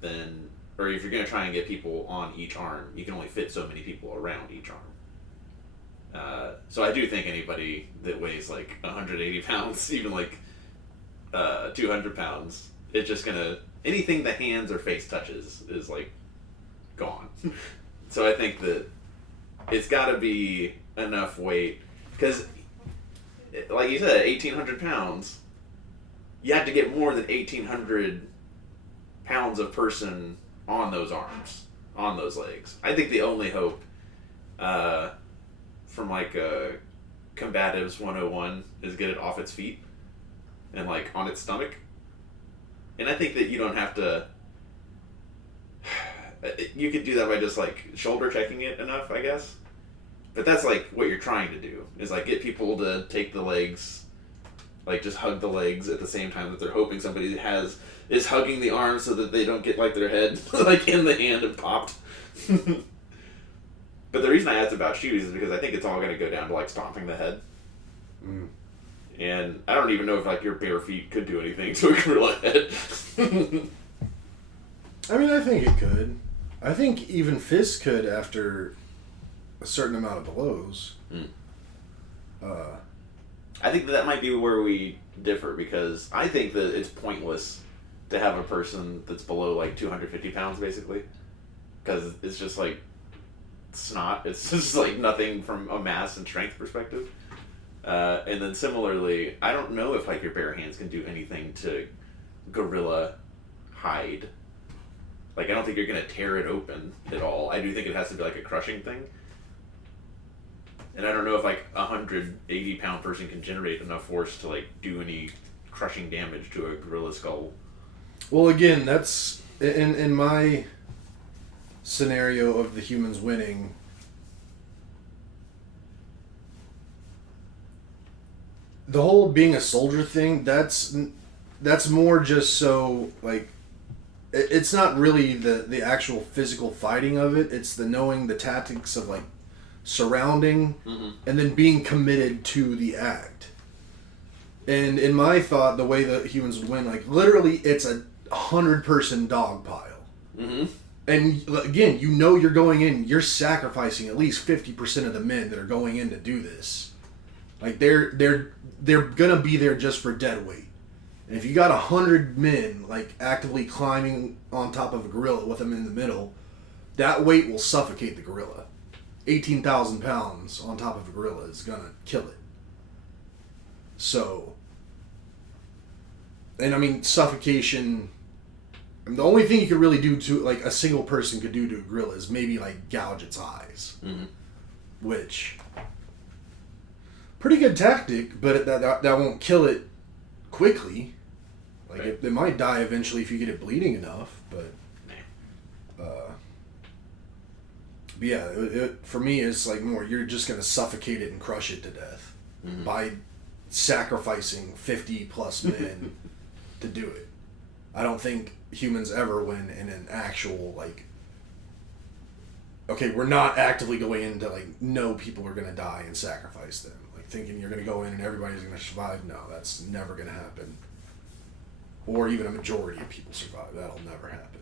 then, or if you're going to try and get people on each arm, you can only fit so many people around each arm. So I do think anybody that weighs 180 pounds, even 200 pounds, it's just going to, anything the hands or face touches is gone. So I think that it's got to be enough weight, because like you said, 1,800 pounds, you have to get more than 1,800 pounds of person on those arms, on those legs. I think the only hope from Combatives 101 is get it off its feet and on its stomach. And I think that you don't have to, you could do that by just shoulder checking it enough, I guess. But that's what you're trying to do, is get people to take the legs, just hug the legs at the same time that they're hoping somebody is hugging the arms so that they don't get their head in the hand and popped. But the reason I asked about shoes is because I think it's all going to go down to like stomping the head. Mm. And I don't even know if like your bare feet could do anything to a gorilla head. I mean, I think it could. I think even fists could after a certain amount of blows. Mm. I think that might be where we differ, because I think that it's pointless to have a person that's below like 250 pounds basically, because it's just like snot. It's just like nothing from a mass and strength perspective. And then similarly, I don't know if like your bare hands can do anything to gorilla hide. Like, I don't think you're gonna tear it open at all. I do think it has to be like a crushing thing. And I don't know if like 180-pound person can generate enough force to like do any crushing damage to a gorilla skull. Well, again, that's in my scenario of the humans winning. The whole being a soldier thing, that's more just so, like, it's not really the actual physical fighting of it. It's the knowing the tactics of, like, surrounding and then being committed to the act. And in my thought, the way the humans win, like, literally it's a 100-person dog pile. Mm-hmm. And again, you know you're going in, you're sacrificing at least 50% of the men that are going in to do this. Like, they're gonna be there just for dead weight. And if you got 100 men, like, actively climbing on top of a gorilla with them in the middle, that weight will suffocate the gorilla. 18,000 pounds on top of a gorilla is gonna kill it. So, and I mean, suffocation, the only thing you could really do to, like, a single person could do to a gorilla is maybe, like, gouge its eyes. Mm-hmm. Which, pretty good tactic, but that won't kill it quickly. Like, right. it might die eventually if you get it bleeding enough, but yeah, for me, it's like more, you're just going to suffocate it and crush it to death by sacrificing 50 plus men to do it. I don't think humans ever win in an actual, like, okay, we're not actively going into, like, no, people are going to die and sacrifice them. Like, thinking you're going to go in and everybody's going to survive. No, that's never going to happen. Or even a majority of people survive. That'll never happen.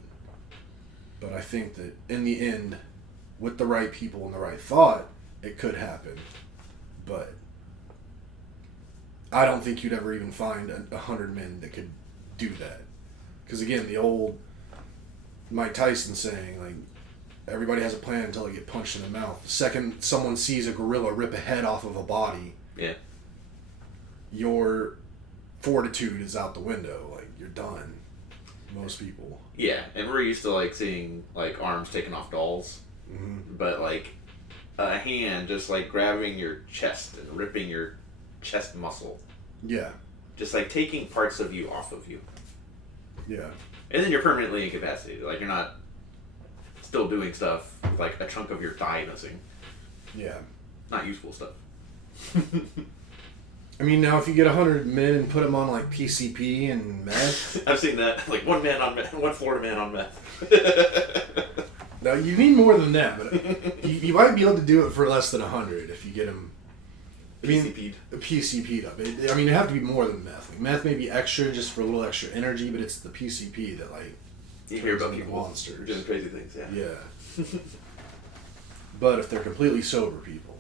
But I think that in the end, with the right people and the right thought, it could happen. But I don't think you'd ever even find 100 men that could do that. Because again, the old Mike Tyson saying, like, everybody has a plan until they get punched in the mouth. The second someone sees a gorilla rip a head off of a body, yeah, your fortitude is out the window. Like, you're done. Most people. Yeah, and we're used to like seeing like arms taking off dolls. Mm-hmm. But like a hand just like grabbing your chest and ripping your chest muscle. Yeah. Just like taking parts of you off of you. Yeah. And then you're permanently incapacitated. Like, you're not still doing stuff with like a chunk of your thigh missing. Yeah. Not useful stuff. I mean, now if you get 100 men and put them on, like, PCP and meth... I've seen that. Like, one Florida man on meth. Now, you need more than that, but you might be able to do it for less than 100 if you get them... PCP'd. PCP'd up. I mean, it have to be more than meth. Like, meth may be extra just for a little extra energy, but it's the PCP that, like, you hear about into people monsters. doing crazy things, yeah. Yeah. But if they're completely sober people,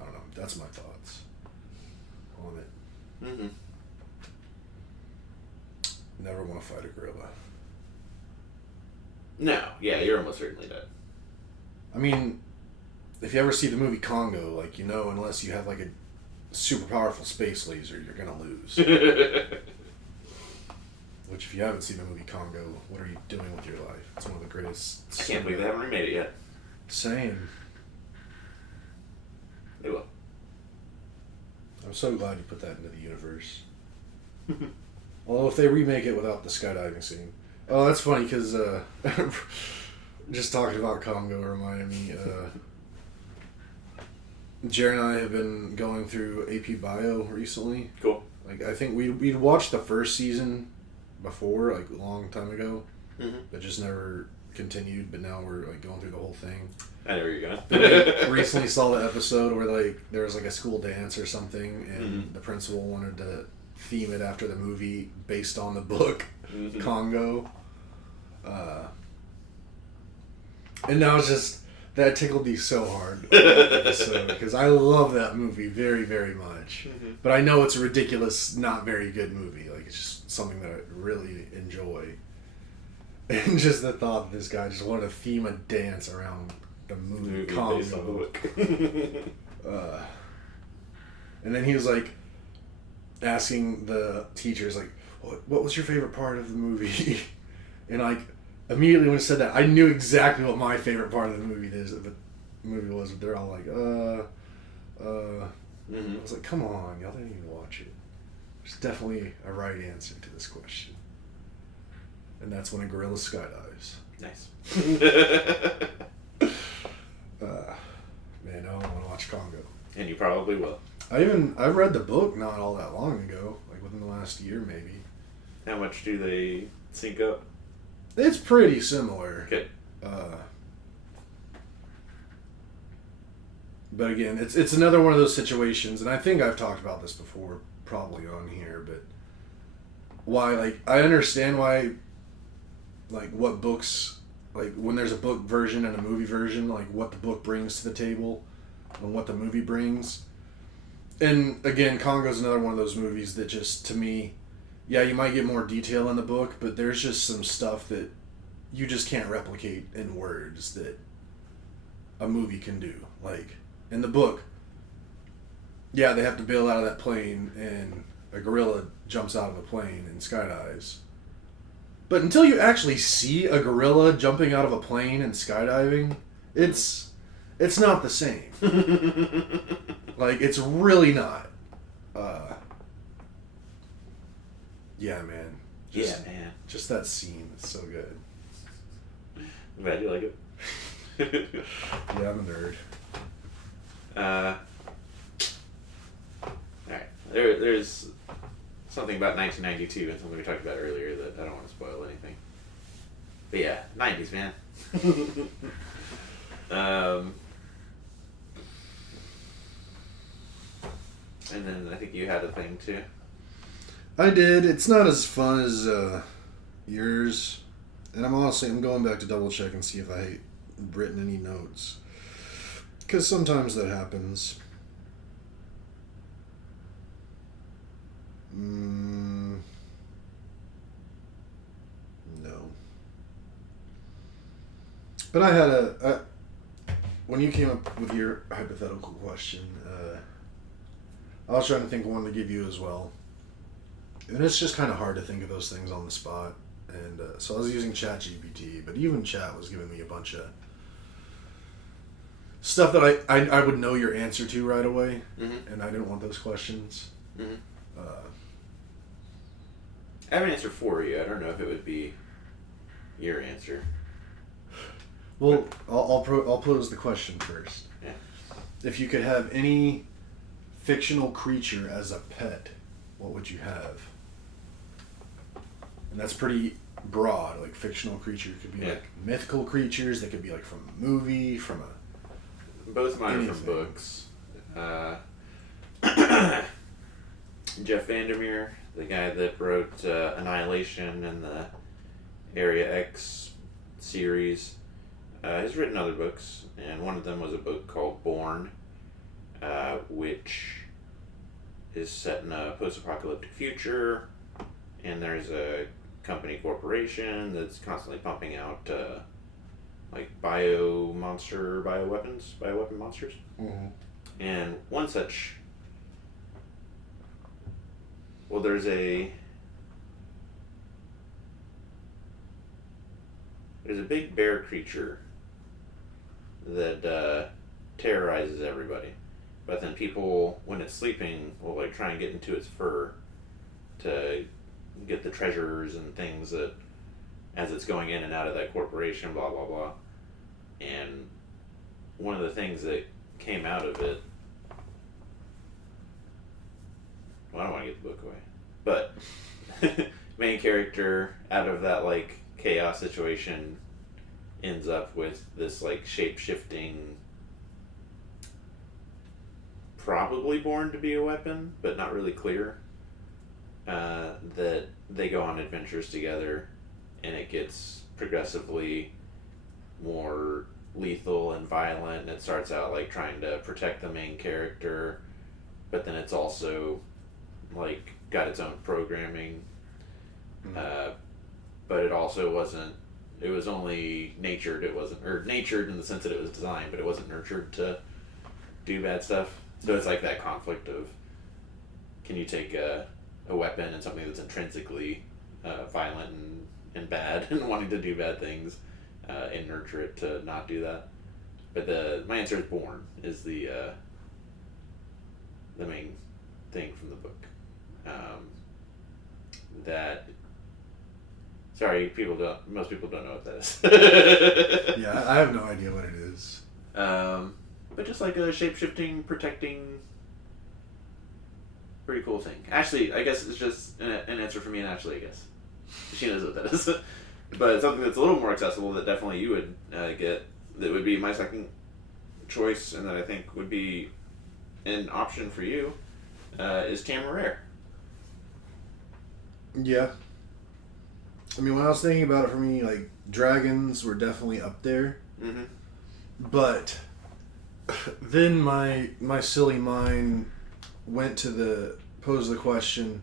I don't know. That's my thoughts on it. Mm-hmm. Never want to fight a gorilla. No, yeah, you're almost certainly dead. I mean, if you ever see the movie Congo, like, you know, unless you have, like, a super powerful space laser, you're gonna lose. Which, if you haven't seen the movie Congo, what are you doing with your life? It's one of the greatest... I can't believe they haven't remade it yet. Same. They will. I'm so glad you put that into the universe. Although if they remake it without the skydiving scene... Oh, that's funny, because, just talking about Congo reminded me, Jared and I have been going through AP Bio recently. Cool. Like, I think we'd watched the first season before, like, a long time ago, but just never continued, but now we're like going through the whole thing. I know where you're going. We recently saw the episode where like there was like a school dance or something, and the principal wanted to theme it after the movie based on the book Congo. And now it's just that tickled me so hard because I love that movie very, very much. But I know it's a ridiculous, not very good movie. Like it's just something that I really enjoy. And just the thought that this guy just wanted to theme a dance around the movie Congo. Based on the book. And then he was like asking the teachers like, "What was your favorite part of the movie?" And like immediately when he said that, I knew exactly what my favorite part of the movie was. But they're all like, I was like, come on, y'all didn't even watch it. There's definitely a right answer to this question. And that's when a gorilla skydives. Nice. Man, I want to watch Congo. And you probably will. I read the book not all that long ago, like within the last year maybe. How much do they sync up? It's pretty similar. Okay. But again, it's another one of those situations, and I think I've talked about this before, probably on here, but why, like, I understand why, like, what books, like, when there's a book version and a movie version, like, what the book brings to the table and what the movie brings. And again, Congo's another one of those movies that just, to me, yeah, you might get more detail in the book, but there's just some stuff that you just can't replicate in words that a movie can do. Like, in the book, yeah, they have to bail out of that plane, and a gorilla jumps out of a plane and skydives. But until you actually see a gorilla jumping out of a plane and skydiving, it's not the same. Like, it's really not. Yeah, man. Just that scene is so good. I'm glad you like it. Yeah, I'm a nerd. Alright. There's something about 1992 and something we talked about earlier that I don't want to spoil anything. But yeah, 90s, man. And then I think you had a thing too. I did. It's not as fun as yours. And I'm going back to double check and see if I written any notes. Because sometimes that happens. No. But I had when you came up with your hypothetical question, I was trying to think of one to give you as well. And it's just kind of hard to think of those things on the spot. And so I was using ChatGPT, but even Chat was giving me a bunch of stuff that I would know your answer to right away, and I didn't want those questions. I have an answer for you. I don't know if it would be your answer. Well, I'll pose the question first. Yeah. If you could have any fictional creature as a pet, what would you have? And that's pretty broad. Like, fictional creature could be like mythical creatures. They could be like from a movie, from a... Both mine are from books. Jeff Vandermeer, the guy that wrote Annihilation and the Area X series, has written other books, and one of them was a book called Born, which is set in a post-apocalyptic future, and there's a corporation that's constantly pumping out like bioweapon monsters. And one such, well, there's a big bear creature that terrorizes everybody, but then people, when it's sleeping, will like try and get into its fur to get the treasures and things that, as it's going in and out of that corporation, blah blah blah. And one of the things that came out of it, well, I don't want to give the book away, but main character out of that like chaos situation ends up with this like shape-shifting, probably born to be a weapon, but not really clear. That they go on adventures together, and it gets progressively more lethal and violent, and it starts out like trying to protect the main character, but then it's also like got its own programming. But it also wasn't, it was only natured, it wasn't, or natured in the sense that it was designed, but it wasn't nurtured to do bad stuff. So it's like that conflict of, can you take a weapon and something that's intrinsically violent and bad and wanting to do bad things, and nurture it to not do that. But my answer is Born is the main thing from the book. That, sorry, most people don't know what that is. Yeah, I have no idea what it is. But just like a shape-shifting, protecting, pretty cool thing. Ashley, I guess it's just an answer for me and Ashley, I guess. She knows what that is. But something that's a little more accessible that definitely you would get, that would be my second choice, and that I think would be an option for you, is Temeraire. Yeah. I mean, when I was thinking about it, for me, like, dragons were definitely up there. Mm-hmm. But then my silly mind went to pose the question,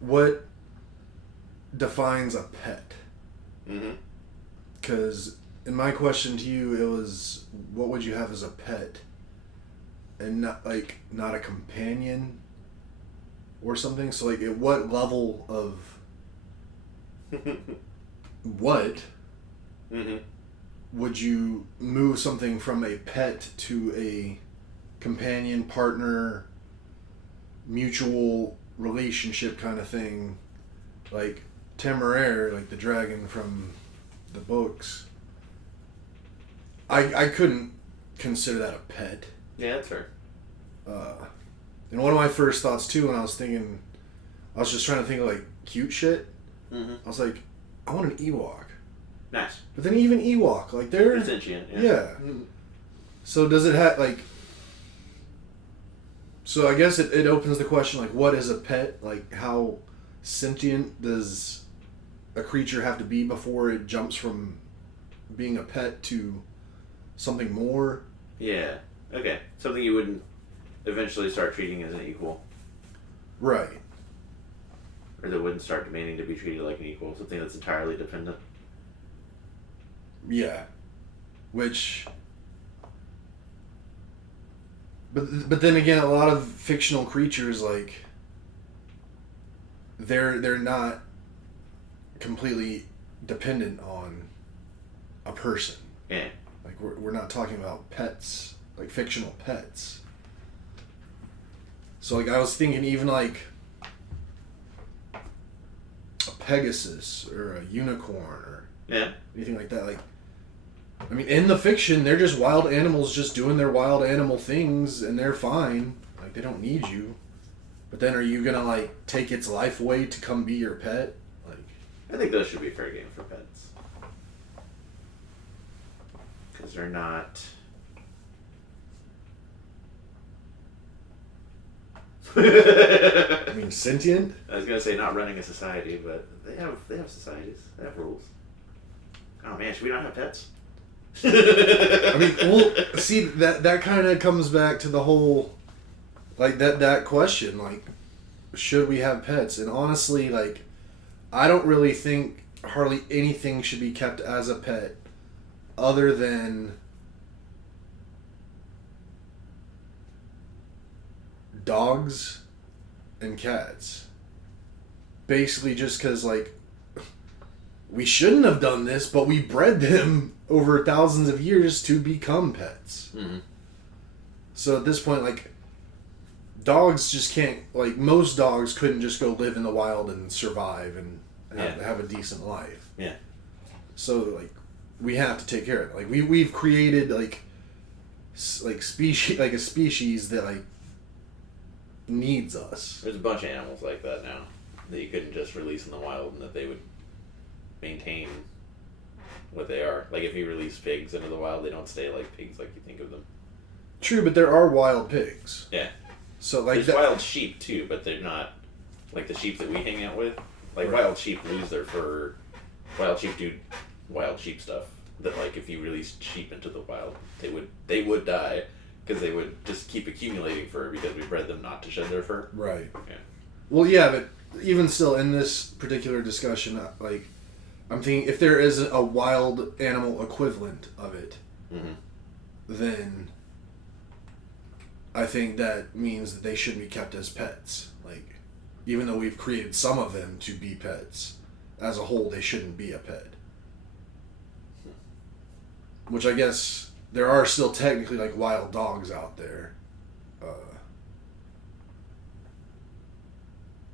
what defines a pet? Mm-hmm. Because in my question to you, it was, what would you have as a pet? And not a companion or something. So like, at what level of what Mm-hmm. would you move something from a pet to a companion, partner, mutual relationship kind of thing? Like Temeraire, like the dragon from the books, I couldn't consider that a pet. Yeah, that's fair. And one of my first thoughts too, when I was just trying to think of like cute shit. Mm-hmm. I was like, I want an Ewok. Nice. But then even Ewok, like they're It's sentient, yeah. yeah. So does it have like? So I guess it opens the question, like, what is a pet? Like, how sentient does a creature have to be before it jumps from being a pet to something more? Yeah. Okay. Something you wouldn't eventually start treating as an equal. Right. Or that wouldn't start demanding to be treated like an equal. Something that's entirely dependent. Yeah. Which. But then again, a lot of fictional creatures, like, they're not completely dependent on a person. Yeah. Like, we're not talking about pets, like fictional pets. So like, I was thinking even like a Pegasus or a unicorn or Yeah. anything like that. Like, I mean, in the fiction, they're just wild animals just doing their wild animal things, and they're fine. Like, they don't need you. But then are you gonna, like, take its life away to come be your pet? Like, I think those should be fair game for pets. Because they're not... I mean, sentient? I was gonna say not running a society, but they have societies. They have rules. Oh man, should we not have pets? I mean, well, see, that kind of comes back to the whole, like, that question, like, should we have pets? And honestly, like, I don't really think hardly anything should be kept as a pet other than dogs and cats. Basically just because, like, we shouldn't have done this, but we bred them over thousands of years to become pets. Mm-hmm. So at this point, like, dogs just can't, like, most dogs couldn't just go live in the wild and survive and have a decent life. Yeah. So, like, we have to take care of it. Like, we've created, like species, like a species that, like, needs us. There's a bunch of animals like that now that you couldn't just release in the wild and that they would maintain what they are. Like if you release pigs into the wild, they don't stay like pigs like you think of them. True, but there are wild pigs. Yeah. So like There's wild sheep too, but they're not like the sheep that we hang out with. Like Right. wild sheep lose their fur. Wild sheep do wild sheep stuff. That like if you released sheep into the wild, they would die because they would just keep accumulating fur because we bred them not to shed their fur. Right. Yeah. Well, yeah, but even still, in this particular discussion, like, I'm thinking if there is a wild animal equivalent of it, Mm-hmm. then I think that means that they shouldn't be kept as pets. Like, even though we've created some of them to be pets, as a whole, they shouldn't be a pet. Which I guess there are still technically like wild dogs out there.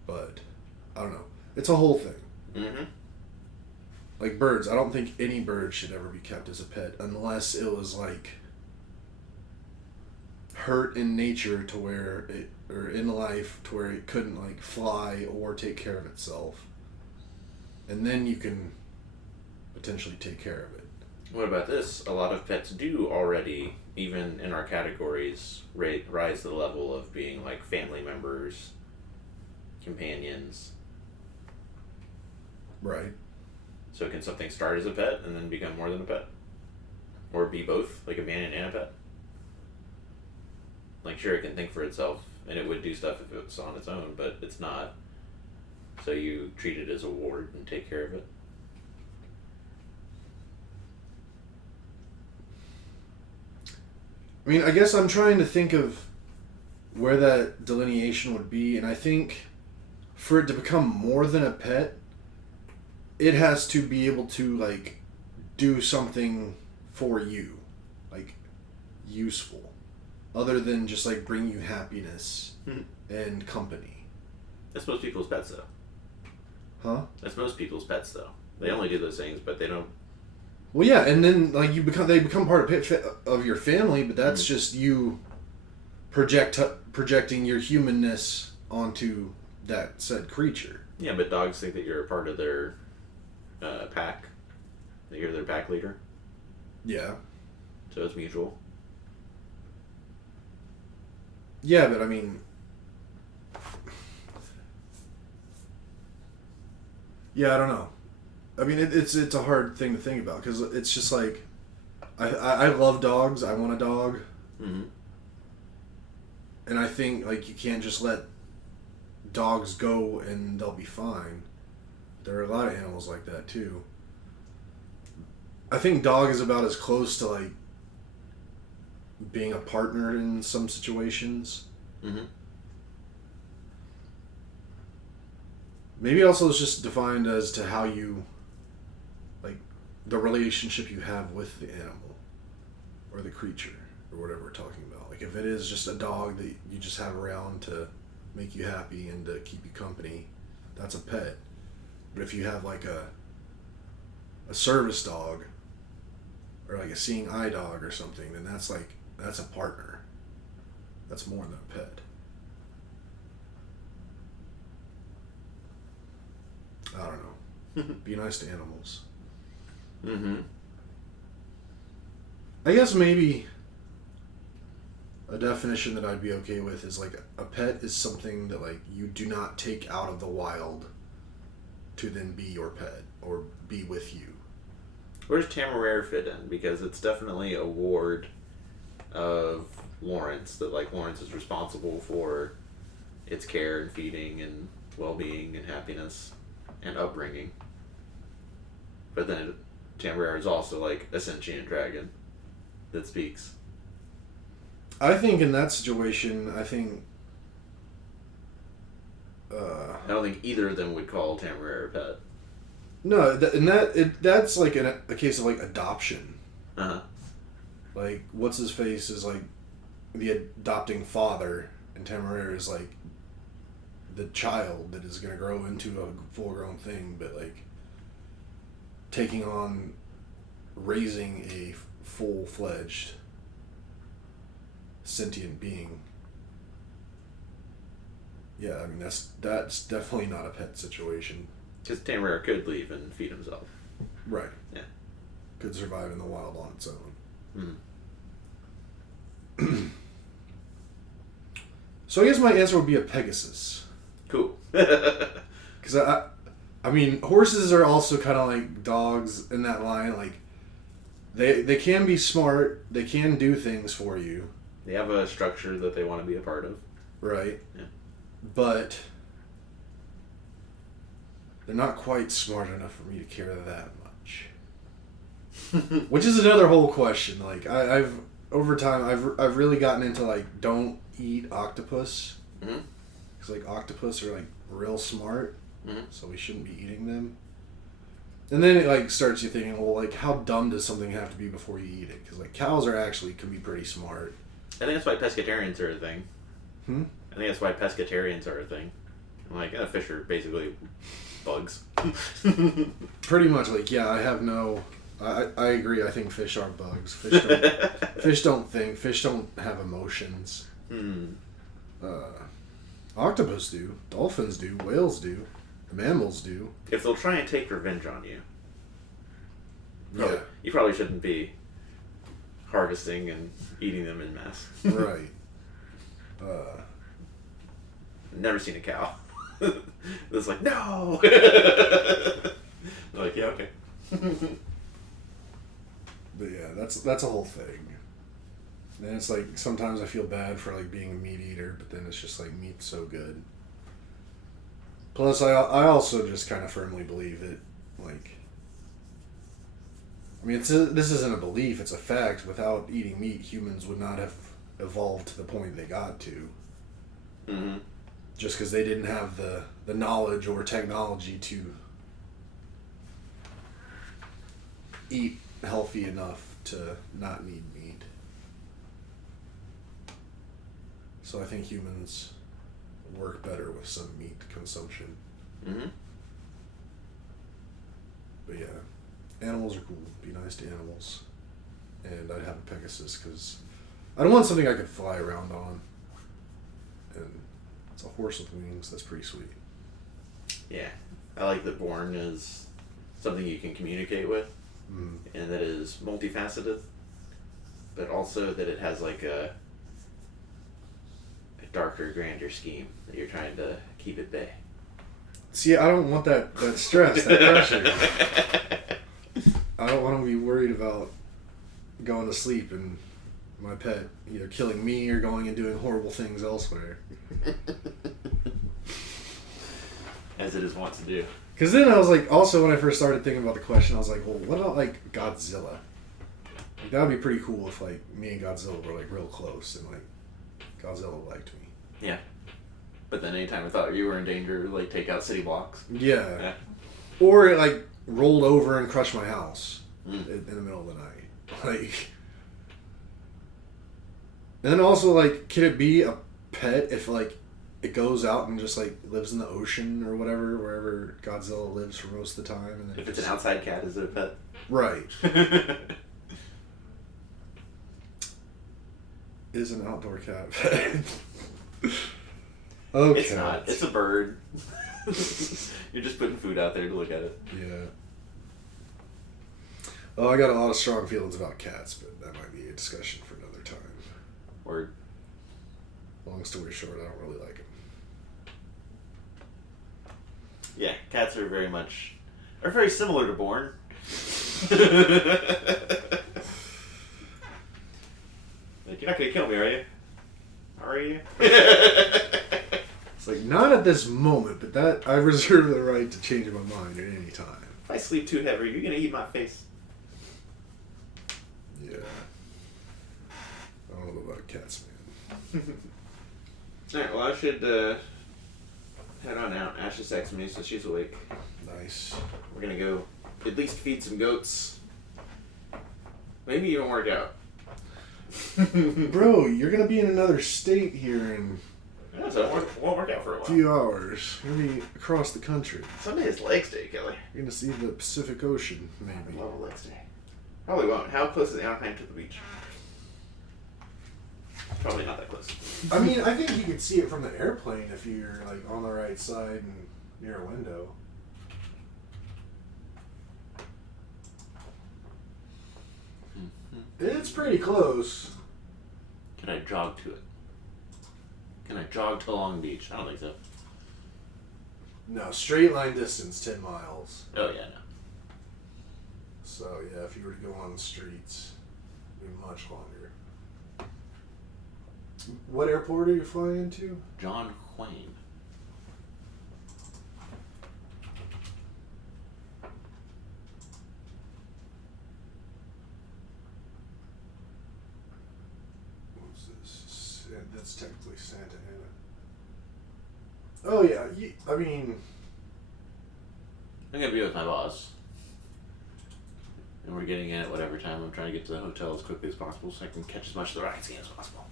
But I don't know. It's a whole thing. Mm-hmm. Like birds, I don't think any bird should ever be kept as a pet unless it was like hurt in nature to where it, or in life to where it couldn't like fly or take care of itself. And then you can potentially take care of it. What about this? A lot of pets do already, even in our categories, rise to the level of being like family members, companions. Right. So can something start as a pet and then become more than a pet? Or be both, like a companion and a pet? Like sure, it can think for itself, and it would do stuff if it was on its own, but it's not. So you treat it as a ward and take care of it. I mean, I guess I'm trying to think of where that delineation would be, and I think for it to become more than a pet, it has to be able to like do something for you, like useful, other than just like bring you happiness and company. That's most people's pets, though. Huh? That's most people's pets, though. They only do those things, but they don't. Well, yeah, and then like they become part of your family, but that's just you projecting your humanness onto that said creature. Yeah, but dogs think that you're a part of their pack. That you're their pack leader. Yeah. So it's mutual. Yeah, but I mean, yeah, I don't know. I mean, it's a hard thing to think about because it's just like, I love dogs. I want a dog. Mm-hmm. And I think like you can't just let dogs go and they'll be fine. There are a lot of animals like that too. I think dog is about as close to like being a partner in some situations. Mm-hmm. Maybe also it's just defined as to how you, like, the relationship you have with the animal or the creature or whatever we're talking about. Like if it is just a dog that you just have around to make you happy and to keep you company, that's a pet. But if you have like a service dog or like a seeing eye dog or something, then that's a partner. That's more than a pet. I don't know. Be nice to animals. Mm-hmm. I guess maybe a definition that I'd be okay with is like a pet is something that like you do not take out of the wild to then be your pet or be with you. Where does Temeraire fit in? Because it's definitely a ward of Lawrence, that like Lawrence is responsible for its care and feeding and well-being and happiness and upbringing. But then Temeraire is also like a sentient dragon that speaks. I think in that situation, I don't think either of them would call Temeraire a pet. No, that's like a case of like adoption. Uh-huh. Like what's his face is like the adopting father, and Temeraire is like the child that is going to grow into a full-grown thing, but like taking on raising a full-fledged sentient being. Yeah, I mean that's definitely not a pet situation. Because Temeraire could leave and feed himself. Right. Yeah. could survive in the wild on its own. So I guess my answer would be a Pegasus. Cool. Because I mean, horses are also kind of like dogs in that line. Like, they can be smart. They can do things for you. They have a structure that they want to be a part of. Right. Yeah. But they're not quite smart enough for me to care that much. Which is another whole question. Like, I've over time, I've really gotten into, like, don't eat octopus. Mm-hmm. Because, like, octopus are, like, real smart. Mm-hmm. So We shouldn't be eating them. And then it, like, starts you thinking, well, like, how dumb does something have to be before you eat it? Because, like, cows can be pretty smart. I think that's why pescatarians are a thing. I think that's why pescatarians are a thing. Like, fish are basically bugs. Pretty much, like, yeah, I have no... I agree. I think fish are bugs. Fish don't think. Fish don't have emotions. Octopus do. Dolphins do. Whales do. Mammals do. If they'll try and take revenge on you, Yeah. you probably shouldn't be harvesting and eating them in mass. Right. Never seen a cow. It's like, no! Like, yeah, okay. But yeah, that's a whole thing. And it's like, sometimes I feel bad for, like, being a meat eater, but then it's just like, meat's so good. Plus, I also just kind of firmly believe that, like, I mean, this isn't a belief, it's a fact. Without eating meat, humans would not have evolved to the point they got to. Mm-hmm. Just because they didn't have the knowledge or technology to eat healthy enough to not need meat. So I think humans work better with some meat consumption. Mm-hmm. But yeah, animals are cool. Be nice to animals. And I'd have a Pegasus because I don't want something I could fly around on. And it's a horse with wings. That's pretty sweet. Yeah. I like that Born is something you can communicate with. Mm. And that is multifaceted. But also that it has like a darker, grander scheme that you're trying to keep at bay. See, I don't want that stress, that pressure. I don't want to be worried about going to sleep and my pet either killing me or going and doing horrible things elsewhere. As it is wont to do. Because then I was like, also when I first started thinking about the question, I was like, well, what about like Godzilla? Like, that would be pretty cool if like me and Godzilla were like real close and like Godzilla liked me. Yeah. But then anytime I thought you were in danger, like take out city blocks. Yeah. Or it like rolled over and crushed my house in the middle of the night. Like, and then also like, could it be a pet if like it goes out and just like lives in the ocean or whatever, wherever Godzilla lives for most of the time? And then if it's an outside cat, is it a pet? Right. Is an outdoor cat a pet? Okay. It's not. It's a bird. You're just putting food out there to look at it. Yeah. Oh, I got a lot of strong feelings about cats, but that might be a discussion for another time. Word. Long story short, I don't really like them. Yeah, cats are very similar to Born. Like, you're not gonna kill me, are you? Are you? It's like, not at this moment, but that I reserve the right to change my mind at any time. If I sleep too heavy, you're gonna eat my face. Yeah. I don't know about cats, man. Alright, well, I should head on out. Ash just texted me, so she's awake. Nice. We're gonna go at least feed some goats. Maybe even work out. Bro, you're gonna be in another state here in Yeah, so it won't work out for a a while. few hours. You're gonna be across the country. Someday it's legs day, Kelly. You're gonna see the Pacific Ocean, maybe. I love a legs day. Probably won't. How close is Anaheim to the beach? Probably not that close. I mean, I think you could see it from the airplane if you're like on the right side and near a window. It's pretty close. Can I jog to it? Can I jog to Long Beach? I don't think so. No, straight line distance, 10 miles. Oh, yeah, no. So, yeah, if you were to go on the streets, it'd be much longer. What airport are you flying into? John Wayne. What's this? That's technically Santa Ana. Oh, yeah. I mean, I'm going to be with my boss. And we're getting in at whatever time. I'm trying to get to the hotel as quickly as possible so I can catch as much of the ride scene as possible.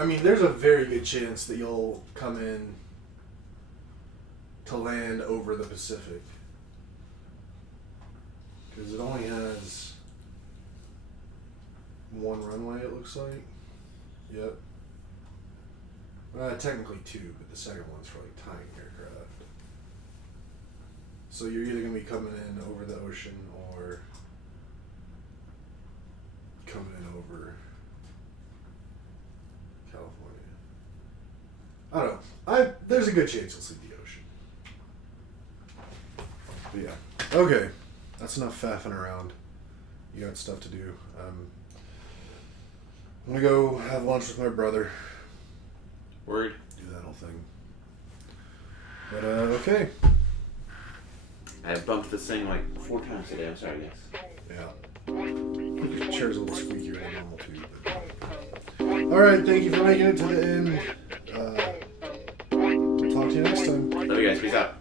there's a very good chance that you'll come in to land over the Pacific. Because it only has one runway, it looks like. Yep. Technically two, but the second one's for like tiny aircraft. So you're either going to be coming in over the ocean or coming in over California. I don't know. There's a good chance you'll see the ocean. But yeah. Okay. That's enough faffing around. You got stuff to do. I'm gonna go have lunch with my brother. Word. Do that whole thing. But okay. I bumped this thing like 4 times today. I'm sorry, guys. Yeah. Your chair's a little squeakier than normal too. But... Alright, thank you for making it to the end. We'll talk to you next time. Love you guys. Peace out.